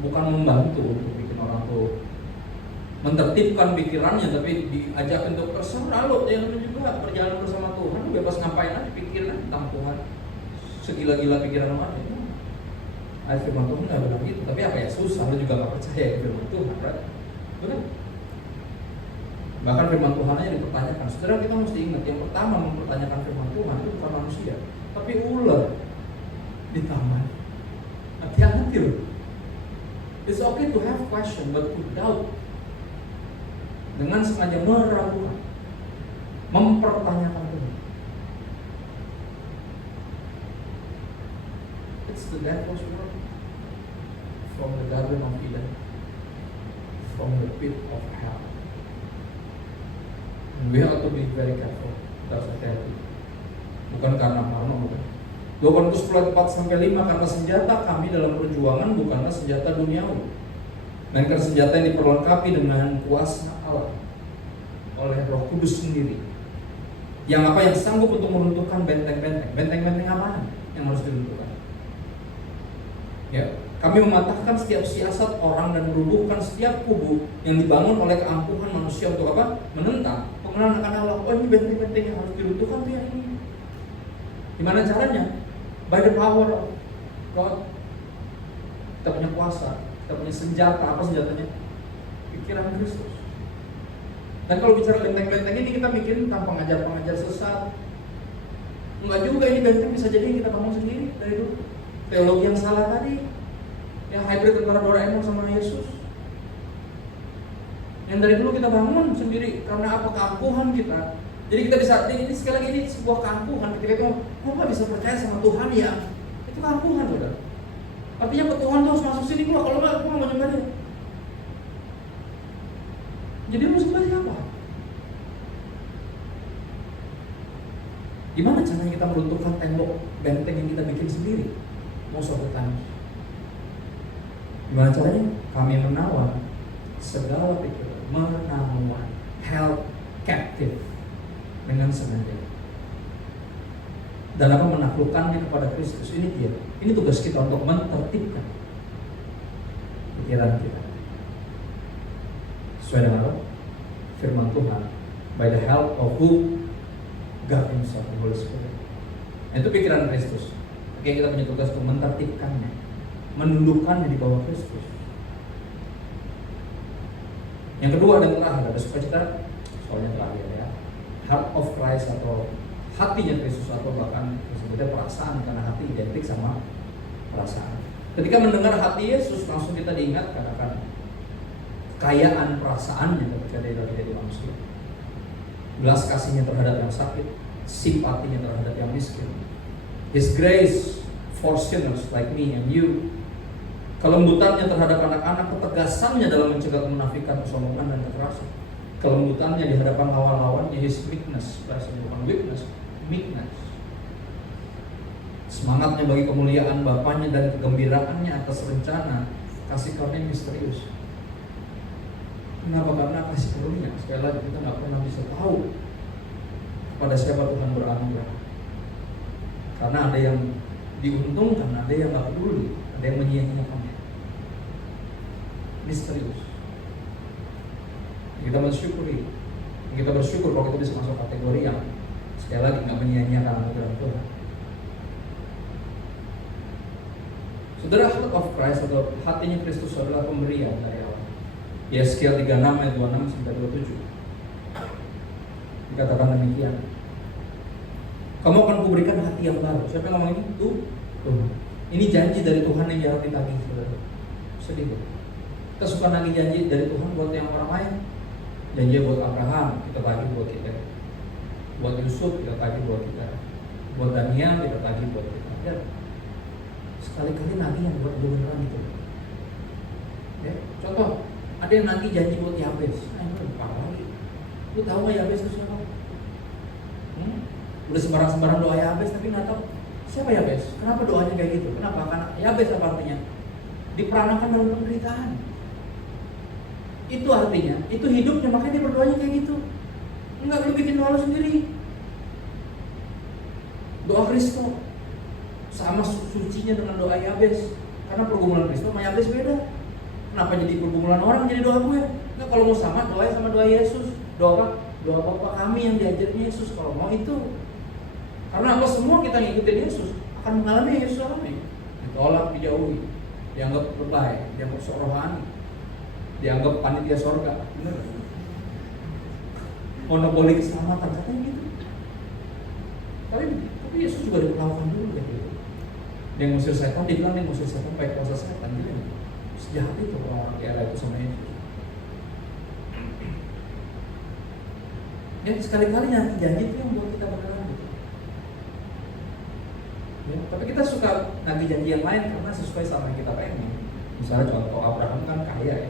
bukan membantu untuk bikin orang tuh mentertibkan pikirannya, tapi diajak untuk terserah lo, yang lu juga berjalan bersama Tuhan, lu bebas ngapain aja, pikirin tentang Tuhan, segila-gila pikiran lo aja. Ayat firman Tuhan nggak bilang gitu, tapi apa ya, susah, lu juga nggak percaya firman Tuhan, right? Benar? Bahkan firman Tuhan aja dipertanyakan. Saudara, kita mesti ingat, yang pertama mempertanyakan firman Tuhan itu bukan manusia, tapi ular di taman. Hati-hati loh. It's okay to have question, but to doubt, dengan sengaja meragukan, mempertanyakan Tuhan. It's the devil's work from the Garden of Eden, from the pit of hell. And we have to be very careful. Kita harus hati-hati. Bukan karena marno, bukan. 2 Korintus 10 4 sampai 5, karena senjata kami dalam perjuangan bukanlah senjata duniawi, melainkan senjata yang diperlengkapi dengan kuasa Allah oleh Roh Kudus sendiri. Yang apa? Yang sanggup untuk meruntuhkan benteng-benteng. Benteng-benteng apa yang harus Kami mematahkan setiap siasat orang dan merubuhkan setiap kubu yang dibangun oleh keangkuhan manusia untuk apa? Menentang pengenalan akan Allah. Oh, ini benteng-benteng yang harus diruntuhkan tuh yang ini. Gimana caranya? By the power of God. Kita punya kuasa, kita punya senjata. Apa senjatanya? Pikiran Kristus. Dan kalau bicara benteng-benteng ini kita bikin tentang pengajar-pengajar sesat. Enggak juga, ini benteng bisa jadi kita bangun sendiri dari dulu. Teologi yang salah tadi, yang hybrid antara Doraemon sama Yesus. Yang dari dulu kita bangun sendiri karena apa? Keangkuhan kita. Jadi kita bisa, ini sekali lagi ini sebuah keangkuhan. Ketika itu, kok nggak bisa percaya sama Tuhan ya? Itu keangkuhan, saudara. Artinya Tuhan tuh harus masuk sini, gua kalau nggak, gua nggak mau nyembah dia. Jadi mau sembah siapa? Gimana caranya kita meruntuhkan tembok benteng yang kita bikin sendiri? Mau suatu time. Gimana caranya? Kami menawan segala pikiran, menawan, held captive dengan sengaja. Dan apa? Menaklukkannya kepada Kristus. Ini dia. Ini tugas kita untuk menertibkan pikiran kita. Sesuai dengan apa? Firman Tuhan. By the help of who? God Himself, the Holy Spirit. Itu pikiran Kristus. Oke, kita punya tugas untuk menertibkannya, menundukkannya di bawah Kristus. Yang kedua dan terakhir, ada sukacita, soalnya terakhir ya, heart of Christ atau hatinya Kristus, atau bahkan disebutnya perasaan, karena hati identik sama perasaan. Ketika mendengar hati Yesus, langsung kita diingatkan akan kekayaan perasaannya ketika dia jadi manusia. Belas kasihnya terhadap yang sakit, simpatinya terhadap yang miskin. His grace for sinners like me and you. Kelembutannya terhadap anak-anak, ketegasannya dalam mencegah kemunafikan, kesombongan dan kekerasan. Kelembutannya di hadapan lawan-lawannya, his meekness, bukan weakness, meekness. Semangatnya bagi kemuliaan Bapaknya dan kegembiraannya atas rencana kasih karunia misterius. Kenapa? Karena kasih karunia. Sekali lagi kita nggak pernah bisa tahu pada siapa Tuhan beranugerah. Karena ada yang diuntungkan, ada yang nggak peduli, ada yang menyia-nyiakannya. Misterius. Kita mensyukuri, kita bersyukur kalau kita bisa masuk kategori yang sekali lagi nggak menyia-nyiakan anugerah Tuhan. Saudara, heart of Christ atau hatinya Kristus adalah pemberian dari Allah. Yeskiel 36 ayat 26 sampai 27. Dikatakan demikian. Kamu akan kuberikan hati yang baru. Siapa yang ngomong ini? Tuhan. Ini janji dari Tuhan yang jarang ditagih, saudara. Sedih. Kita suka nagih janji dari Tuhan buat yang orang lain. Janji buat Abraham, kita tagih buat kita. Buat Yusuf, kita tagih buat kita. Buat Daniel, kita tagih buat kita. Ya. Sekali-kali nagih yang buat beneran gitu. Ya. Contoh, ada yang nagih janji buat Yabes. Nah, itu lupa lagi. Lu tahu nggak Yabes itu siapa? Udah sembarang-sembarang doa Yabes tapi nggak tahu siapa Yabes. Kenapa doanya kayak gitu? Kenapa? Karena Yabes apa artinya? Diperanakan dalam penderitaan. Itu artinya, itu hidupnya, makanya dia berdoanya kayak gitu. Enggak, lu bikin doa lu sendiri. Doa Kristo sama sucinya dengan doa Yabes. Karena pergumulan Kristo sama Yabes beda. Kenapa jadi pergumulan orang jadi doa gue? Enggak, kalau mau sama, doanya sama doa Yesus. Doa apa? Doa Bapa kami yang diajarin Yesus. Kalau mau itu. Karena apa? Semua kita ngikutin Yesus akan mengalami yang Yesus alami. Ditolak, dijauhi, dianggap lebay, dianggap sok rohani, dianggap panitia sorga. Bener? Monopoli keselamatan, katanya gitu. Tapi Yesus juga diperlakukan dulu ya gitu. Dia ngusir setan, dia bilang dia ngusir setan pakai kuasa setan gitu. Sejahat itu orang di era itu sama Yesus. Ya sekali-kali nanti janji itu yang buat kita beneran gitu. Ya, tapi kita suka nanti janji yang lain karena sesuai sama yang kita pengen. Misalnya contoh Abraham kan kaya ya.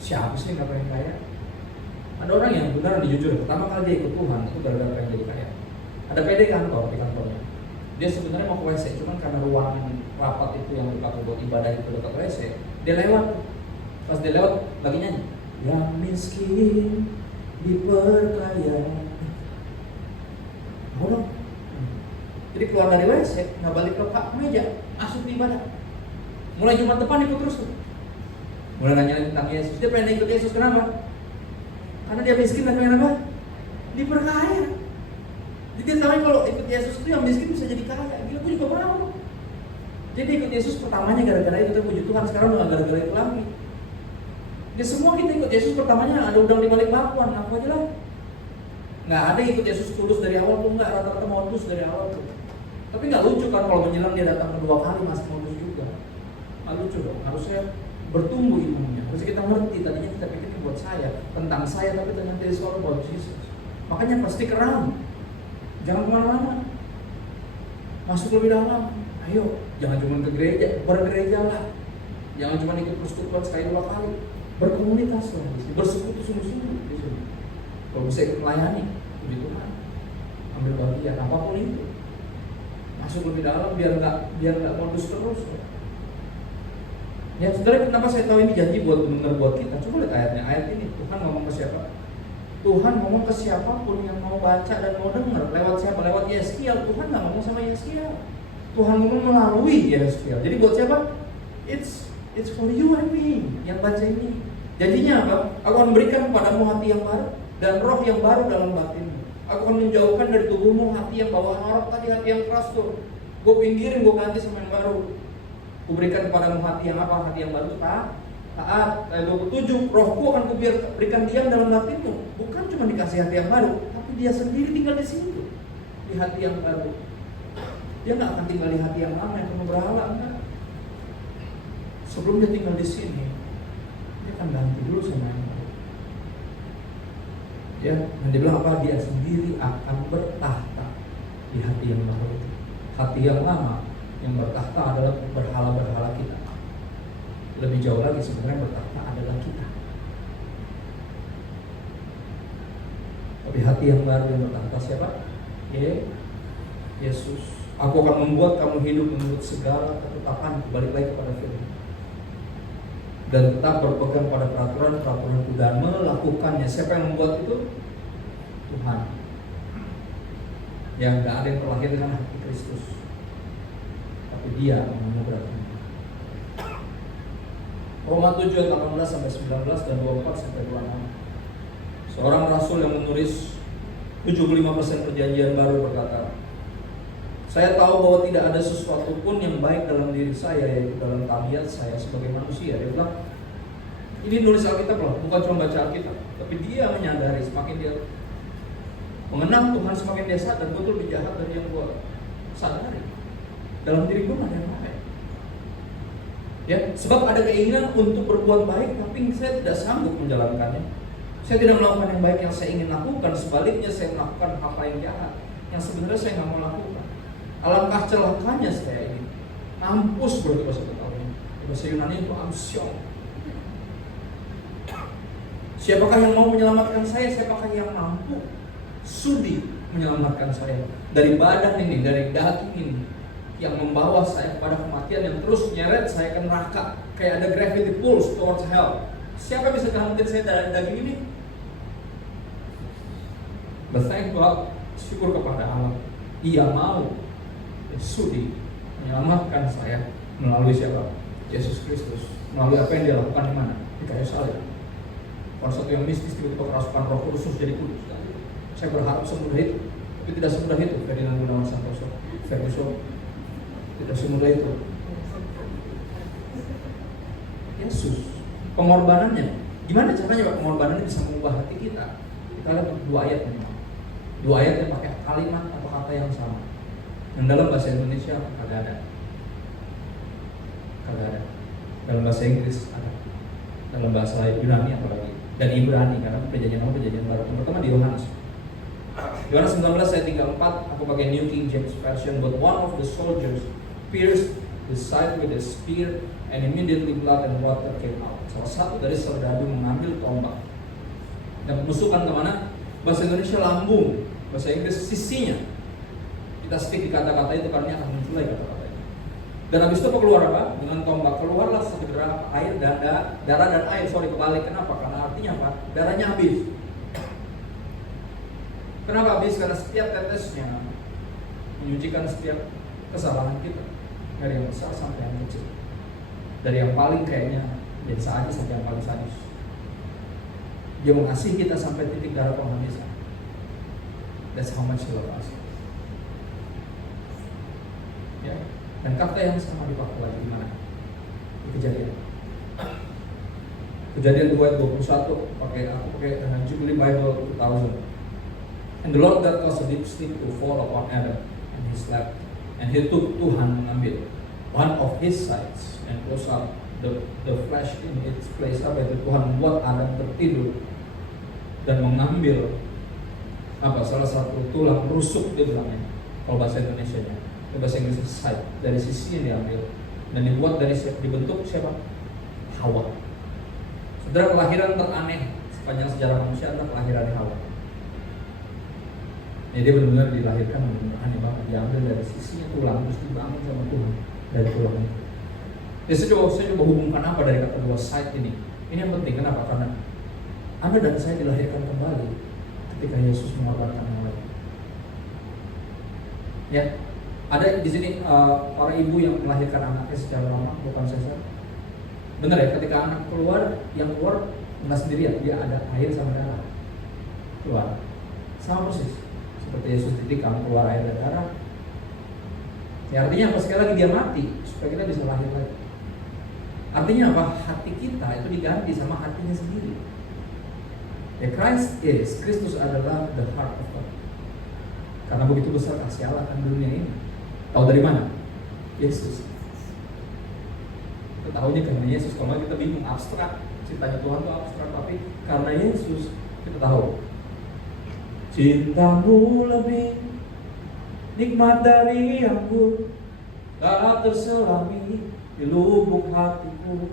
Siapa sih nggak pengen kaya? Ada orang yang benar jujur, pertama kali dia ikut Tuhan itu gara-gara pengen jadi kaya. Ada PD kantor di kantornya. Dia sebenarnya mau ke WC, cuman karena ruangan rapat itu yang dipakai buat ibadah itu dekat WC, dia lewat. Pas dia lewat, lagi nyanyi. Yang miskin diperkaya. Mau dong. Jadi keluar dari WC, nggak balik ke meja, masuk di ibadah. Mulai Jumat depan ikut terus. Mulai nanya tentang Yesus. Dia pengen ikut Yesus, kenapa? Karena dia miskin dan pengen apa? Diperkaya. Jadi dia tahu kalau ikut Yesus itu yang miskin bisa jadi kaya. Gila, gue juga mau. Jadi ikut Yesus pertamanya gara-gara itu, puji Tuhan, sekarang udah gara-gara itu lagi. Dia semua kita ikut Yesus pertamanya ada udang di balik bakwan, aku aja lah. Nggak ada ikut Yesus tulus dari awal tuh, nggak, rata-rata modus dari awal tuh. Tapi nggak lucu kan kalau menjelang dia datang kedua kali masih modus juga. Nggak lucu dong, harusnya bertumbuh imannya. Harusnya kita ngerti, tadinya kita pikir ini buat saya, tentang saya, tapi ternyata itu all about Jesus. Makanya pasti keram. Jangan kemana-mana. Masuk lebih dalam. Ayo, jangan cuma ke gereja, bergereja lah. Jangan cuma ikut persekutuan sekali 2 kali. Berkomunitas lah, bersekutu sungguh-sungguh di sini. Kalau bisa ikut melayani, puji Tuhan, ambil bagian apapun itu. Masuk lebih dalam biar nggak modus terus. Ya, saudara, kenapa saya tahu ini janji buat benar buat kita? Coba lihat ayatnya. Ayat ini Tuhan ngomong ke siapa? Tuhan ngomong ke siapapun yang mau baca dan mau dengar. Lewat siapa? Lewat Yeskiel. Tuhan nggak ngomong sama Yeskiel. Tuhan ngomong melalui Yeskiel. Jadi buat siapa? It's for you and me yang baca ini. Janjinya apa? Aku akan berikan padamu hati yang baru dan roh yang baru dalam batinmu. Aku akan menjauhkan dari tubuhmu hati yang bawaan Arab tadi, hati yang keras tuh. Gue pinggirin, gue ganti sama yang baru. Gue berikan kepadamu hati yang apa? Hati yang baru taat. Ayat 27, rohku akan berikan diam dalam batinmu. Bukan cuma dikasih hati yang baru, tapi dia sendiri tinggal di situ, di hati yang baru. Dia nggak akan tinggal di hati yang lama yang penuh berhala, enggak. Sebelum dia tinggal di sini, dia akan ganti dulu sama yang baru. Ya, dan dia bilang apa? Dia sendiri akan bertahta di hati yang baru. Hati yang lama yang bertahta adalah berhala-berhala kita. Lebih jauh lagi sebenarnya bertahta adalah kita. Tapi hati yang baru yang bertahta siapa? Yesus. Aku akan membuat kamu hidup menurut segala ketetapan. Balik lagi kepada firman. Dan tetap berpegang pada peraturan-peraturanku dan melakukannya. Siapa yang membuat itu? Tuhan. Yang tidak ada yang terlahir dengan hati Kristus, tapi Dia menganugerahkan. Roma 7 ayat 18 sampai 19 dan 24 sampai 26. Seorang rasul yang menulis 75% perjanjian baru berkata, saya tahu bahwa tidak ada sesuatu pun yang baik dalam diri saya, yaitu dalam tabiat saya sebagai manusia. Dia bilang, ini nulis Alkitab loh, bukan cuma baca Alkitab, tapi dia menyadari semakin dia mengenal Tuhan, semakin dia sadar gue tuh lebih jahat dari yang gue sadari. Dalam diri gue ada yang baik. Ya, sebab ada keinginan untuk berbuat baik, tapi saya tidak sanggup menjalankannya. Saya tidak melakukan yang baik yang saya ingin lakukan, sebaliknya saya melakukan hal yang jahat yang sebenarnya saya nggak mau lakukan. Alangkah celakanya saya ini. Mampus berarti bahasa Betawi. Bahasa Yunani itu amsyong. Siapakah yang mau menyelamatkan saya? Siapakah yang mampu sudi menyelamatkan saya dari badan ini, dari daging ini yang membawa saya kepada kematian, yang terus nyeret saya ke neraka, kayak ada gravity pulse towards hell. Siapa bisa nyelamatin saya dari daging ini? But thank God, syukur kepada Allah, Ia mau sudi menyelamatkan saya melalui siapa? Yesus Kristus. Melalui apa yang Dia lakukan di mana? Di kayu salib. Bukan sesuatu yang mistis, tiba-tiba kerasukan Roh Kudus jadi kudus. Saya berharap semudah itu, tapi tidak semudah itu. Ferdinand Gunawan Santoso, Ferguson, tidak semudah itu. Yesus, pengorbanannya, gimana caranya Pak pengorbanannya bisa mengubah hati kita? Kita lihat 2 ayat memang. 2 ayat yang pakai kalimat atau kata yang sama. Yang dalam bahasa Indonesia kagak ada. Dalam bahasa Inggris ada. Dalam bahasa Yunani apalagi. Dan Ibrani, karena perjanjian lama perjanjian baru. Pertama di Yohanes. Yohanes 19 ayat 34, aku pakai New King James Version. But one of the soldiers pierced the side with a spear, and immediately blood and water came out. Salah satu dari serdadu mengambil tombak dan menusukkan kemana? Bahasa Indonesia lambung, bahasa Inggris sisinya. Kita stick di kata-kata itu karena akan muncul lagi kata-kata itu. Dan habis itu keluar apa? Dengan tombak keluarlah segera air dan darah dan air. Kebalik. Kenapa? Karena artinya apa? Darahnya habis. Kenapa habis? Karena setiap tetesnya menyucikan setiap kesalahan kita, dari yang besar sampai yang kecil. Dari yang paling kayaknya jadi sadis sampai yang paling sadis. Dia mengasihi kita sampai titik darah penghabisan. That's how much he loves us. Ya. Dan kata yang sama dipakai lagi di mana? Di Kejadian. Kejadian 2 ayat 21 aku pakai Jubilee Bible 2000. And the Lord God caused a deep sleep to fall upon Adam, and he slept. And he took Tuhan mengambil one of his sides and close up the flesh in its place. Apa itu? Tuhan membuat Adam tertidur dan mengambil salah satu tulang rusuk dia bilangnya, kalau bahasa Indonesianya. Bahasa Inggrisnya side, dari sisi yang diambil dan dibentuk siapa? Hawa. Saudara, kelahiran teraneh sepanjang sejarah manusia adalah kelahiran Hawa. Jadi dia benar-benar dilahirkan benar-benar aneh banget, diambil dari sisinya tulang terus dibangun sama Tuhan dari tulang itu. Ya, saya coba hubungkan apa dari kata dua side ini. Ini yang penting, kenapa? Karena Anda dan saya dilahirkan kembali ketika Yesus mengorbankan yang lain. Ya, ada di sini para ibu yang melahirkan anaknya secara lama, bukan sesar. Benar ya, ketika anak keluar, yang keluar nggak sendirian, dia ada air sama darah keluar, sama persis seperti Yesus ditikam keluar air dan darah. Ya, artinya apa? Sekali lagi dia mati supaya kita bisa lahir lagi. Artinya apa? Hati kita itu diganti sama hatinya sendiri. Ya, Kristus adalah the heart of God. Karena begitu besar kasih Allah akan dunia ini. Tahu dari mana? Yesus. Kita tahunya karena Yesus. Kalau kita bingung, abstrak. Cintanya Tuhan itu abstrak, tapi karena Yesus kita tahu. Cintamu lebih nikmat dari anggur, tak terselami di lubuk hatiku.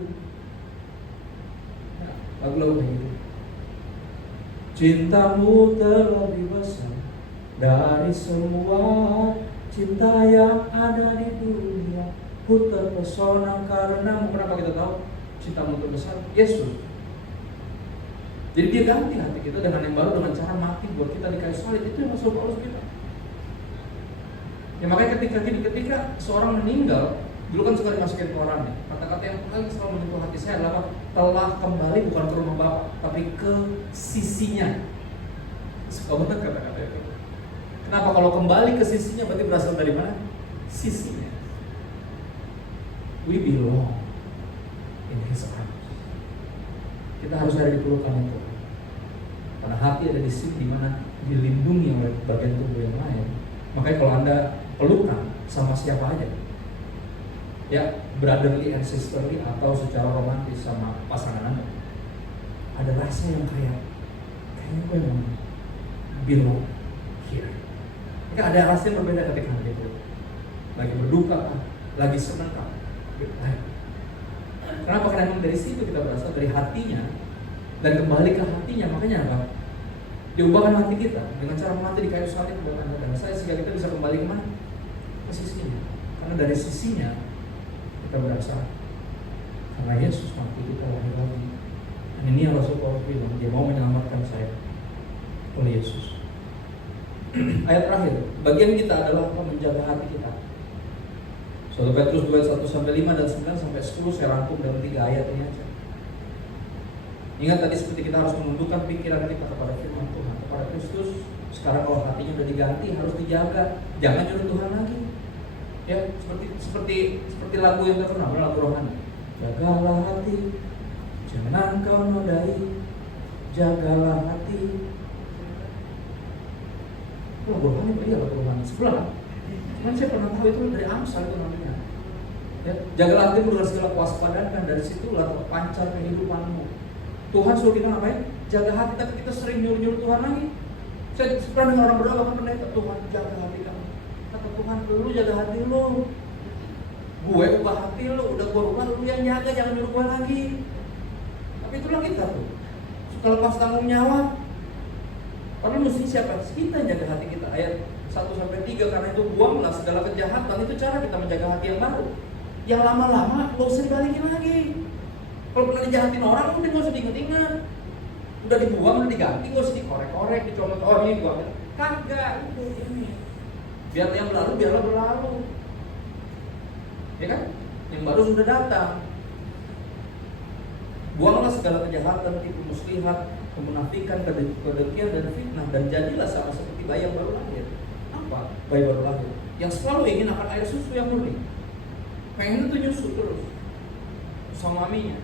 Nah, lagu-lagu kayak gitu. Cintamu terlebih besar dari semua cinta yang ada di dunia. Ku terpesona karena kenapa kita tahu cintamu terbesar? Yesus. Jadi dia ganti hati kita dengan yang baru, dengan cara mati buat kita di kayu salib. Itu yang masuk Paulus kita. Ya makanya ketika seorang meninggal, dulu kan suka dimasukin koran nih. Kata-kata yang paling selalu menyentuh hati saya adalah telah kembali bukan ke rumah Bapa, tapi ke sisinya. Suka banget kata-kata itu. Kenapa? Kalau kembali ke sisinya berarti berasal dari mana? Sisinya. We belong in His arms. Kita harus ada di pelukan itu. Karena hati ada di sini, di mana dilindungi oleh bagian tubuh yang lain. Makanya kalau Anda pelukan sama siapa aja, ya brotherly and sisterly atau secara romantis sama pasangan Anda, ada rasa yang kayaknya gue mau belong here. Maka ada rasa yang berbeda ketika Anda itu lagi berduka, lagi senang kan. Kenapa? Karena dari situ kita berasal, dari hatinya, dan kembali ke hatinya. Makanya apa? Diubahkan hati kita dengan cara mati di kayu salib dengan Anda dan saya, sehingga kita bisa kembali ke mana? Ke sisinya. Karena dari sisinya kita berasal. Karena Yesus mati, kita lahir lagi. Dan ini yang Rasul Paulus bilang, dia mau menyelamatkan saya oleh Yesus. Ayat terakhir, bagian kita adalah menjaga hati kita. 1 Petrus 2 1-5 dan 9-10 saya rangkum dalam 3 ayat ini aja. Ingat tadi seperti kita harus menundukkan pikiran kita kepada firman Tuhan, kepada Kristus. Sekarang kalau hatinya sudah diganti, harus dijaga. Jangan nyuruh Tuhan lagi. Ya, seperti lagu yang terkenal, lagu rohani. Jagalah hati, jangan kau nodai. Jagalah hati. Lagu rohani, iya lagu rohani sebelah. Cuman saya pernah tahu itu dari Amsal itu namanya. Ya, jagalah hatimu dengan segala kewaspadaan, dan dari situlah terpancar kehidupanmu. Tuhan suruh kita ngapain? Jaga hati, tapi kita sering nyuruh Tuhan lagi. Saya pernah dengar orang berdoa, bahkan pernah kata Tuhan jaga hati kamu. Kata Tuhan, lu jaga hati lu. Gue ubah hati lu, udah gue ubah, lu yang jaga, jangan nyuruh gue lagi. Tapi itulah kita tuh, suka lepas tanggung jawab. Tapi mesti siapa? Kita yang jaga hati kita. Ayat 1-3, karena itu buanglah segala kejahatan. Itu cara kita menjaga hati yang baru. Yang lama-lama gak usah dibalikin lagi. Kalau pernah dijahatin orang, mungkin gak usah diingat-ingat. Udah dibuang, udah diganti, gak usah dikorek-korek, dicomot, oh ini gua. Kagak, itu ini. Biar yang berlalu, biarlah berlalu. Ya kan? Yang baru sudah datang. Buanglah segala kejahatan, tipu muslihat, kemunafikan, kedengkian dan fitnah, dan jadilah sama seperti bayi yang baru lahir. Apa? Bayi baru lahir yang selalu ingin akan air susu yang murni. Pengen itu nyusu terus sama maminya.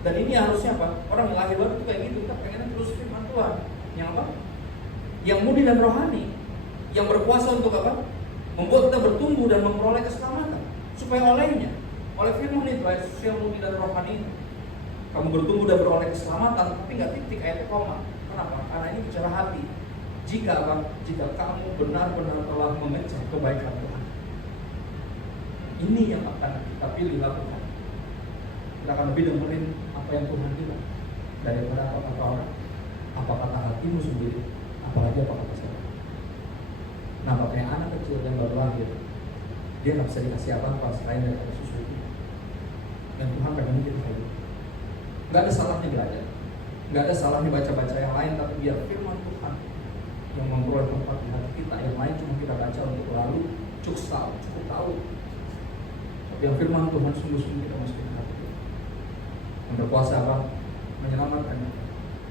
Dan ini harusnya apa? Orang yang lahir baru itu kayak gitu, kita pengen terus firman Tuhan. Yang apa? Yang murni dan rohani, yang berkuasa untuk apa? Membuat kita bertumbuh dan memperoleh keselamatan. Supaya oleh firman itu, air susu yang murni dan rohani, kamu bertumbuh dan beroleh keselamatan. Tapi nggak titik, ayatnya koma. Kenapa? Karena ini bicara hati. Jika apa? Jika kamu benar-benar telah mengejar kebaikan Tuhan, ini yang akan kita pilih lakukan. Kita akan lebih dengerin apa yang Tuhan bilang daripada apa kata orang, apa kata hatimu sendiri, apalagi apa kata saya. Nah, makanya anak kecil yang baru lahir, dia nggak bisa dikasih apa-apa selain daripada susu itu. Dan Tuhan pengen kita kayak gitu. Nggak ada salahnya belajar, nggak ada salahnya baca-baca yang lain, tapi biar firman Tuhan yang memperoleh tempat di hati kita. Yang lain cuma kita baca untuk lalu cukup tahu. Tapi yang firman Tuhan sungguh-sungguh kita masukin hati kita. Yang berkuasa apa? Menyelamatkan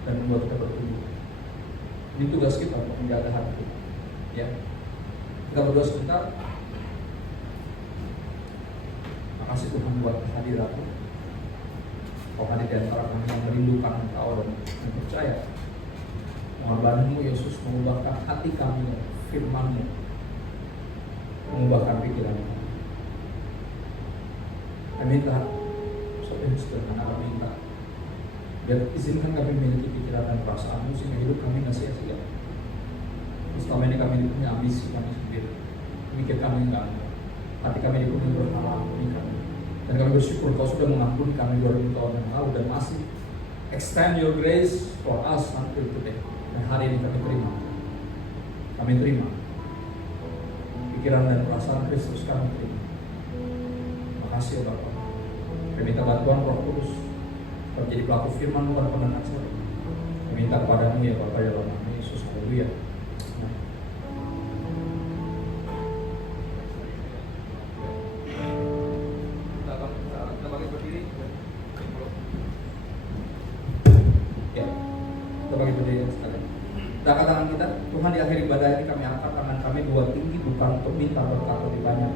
dan membuat kita bertumbuh. Ini tugas kita untuk menjaga hati kita. Ya, kita berdoa sebentar. Makasih Tuhan buat hadirat-Mu. Kau hadir di antara kami yang merindukan Engkau dan percaya pengorbanan-Mu Yesus mengubahkan hati kami, firman-Mu mengubahkan pikiran kami. Kami minta, seperti sederhana kami minta, biar izinkan kami memiliki pikiran dan perasaan-Mu sehingga hidup kami nggak sia-sia. Selama ini kami punya ambisi kami sendiri, mikir kami enggak, hati kami dipenuhi berhala kami. Dan kami bersyukur Kau sudah mengampuni kami 2000 tahun yang lalu dan masih extend your grace for us until today. Dan hari ini kami terima pikiran dan perasaan Kristus, kami terima. Makasih ya Bapak. Kami minta bantuan Roh Kudus menjadi pelaku firman bukan pendengar saja. Kami minta kepada-Mu ya Bapak dalam nama Yesus. Haleluya. Kita angkat tangan kita. Tuhan, di akhir ibadah ini kami angkat tangan kami dua tinggi, bukan untuk minta berkat lebih banyak,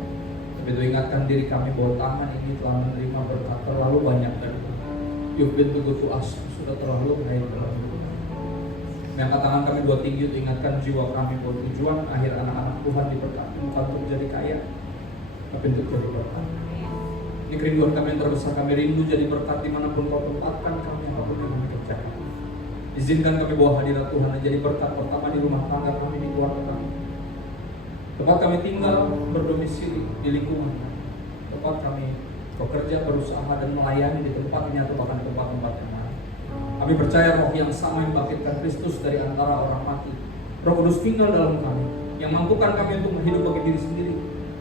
tapi itu ingatkan diri kami bahwa tangan ini telah menerima berkat terlalu banyak dari Tuhan. You've been too good to us, sudah terlalu baik dalam hidup kami. Kami angkat tangan kami dua tinggi untuk ingatkan jiwa kami bahwa tujuan akhir anak-anak Tuhan diberkati bukan untuk menjadi kaya, tapi untuk jadi berkat. Ini kerinduan kami yang terbesar. Kami rindu jadi berkat dimanapun Kau tempatkan kami, apapun yang kami kerjakan. Izinkan kami bawa hadirat Tuhan menjadi berkat, pertama di rumah tangga kami, di keluarga kami, tempat kami tinggal, berdomisili di lingkungan kami, tempat kami bekerja, berusaha dan melayani di tempat ini atau bahkan tempat-tempat yang lain. Kami percaya Roh yang sama yang membangkitkan Kristus dari antara orang mati, Roh Kudus tinggal dalam kami, yang mampukan kami untuk hidup bagi diri sendiri,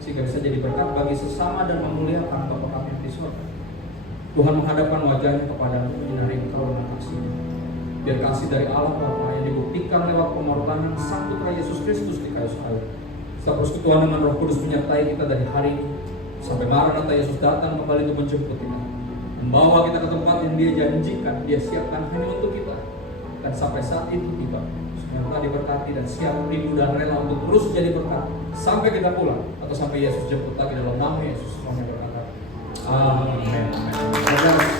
sehingga bisa jadi berkat bagi sesama dan memuliakan Bapa kami di surga. Tuhan menghadapkan wajahnya kepada menyinari Engkau dengan kasih. Biar kasih dari Allah Bapa yang dibuktikan lewat pengorbanan Sang Putra Yesus Kristus di kayu salib, serta persekutuan dengan Roh Kudus menyertai kita dari hari ini sampai Maranatha Yesus datang kembali untuk menjemput kita, membawa kita ke tempat yang Dia janjikan, Dia siapkan hanya untuk kita. Dan sampai saat itu tiba, semua diberkati dan siap, rindu dan rela untuk terus jadi berkat sampai kita pulang atau sampai Yesus jemput lagi. Dalam nama Yesus semuanya berkata, Amin.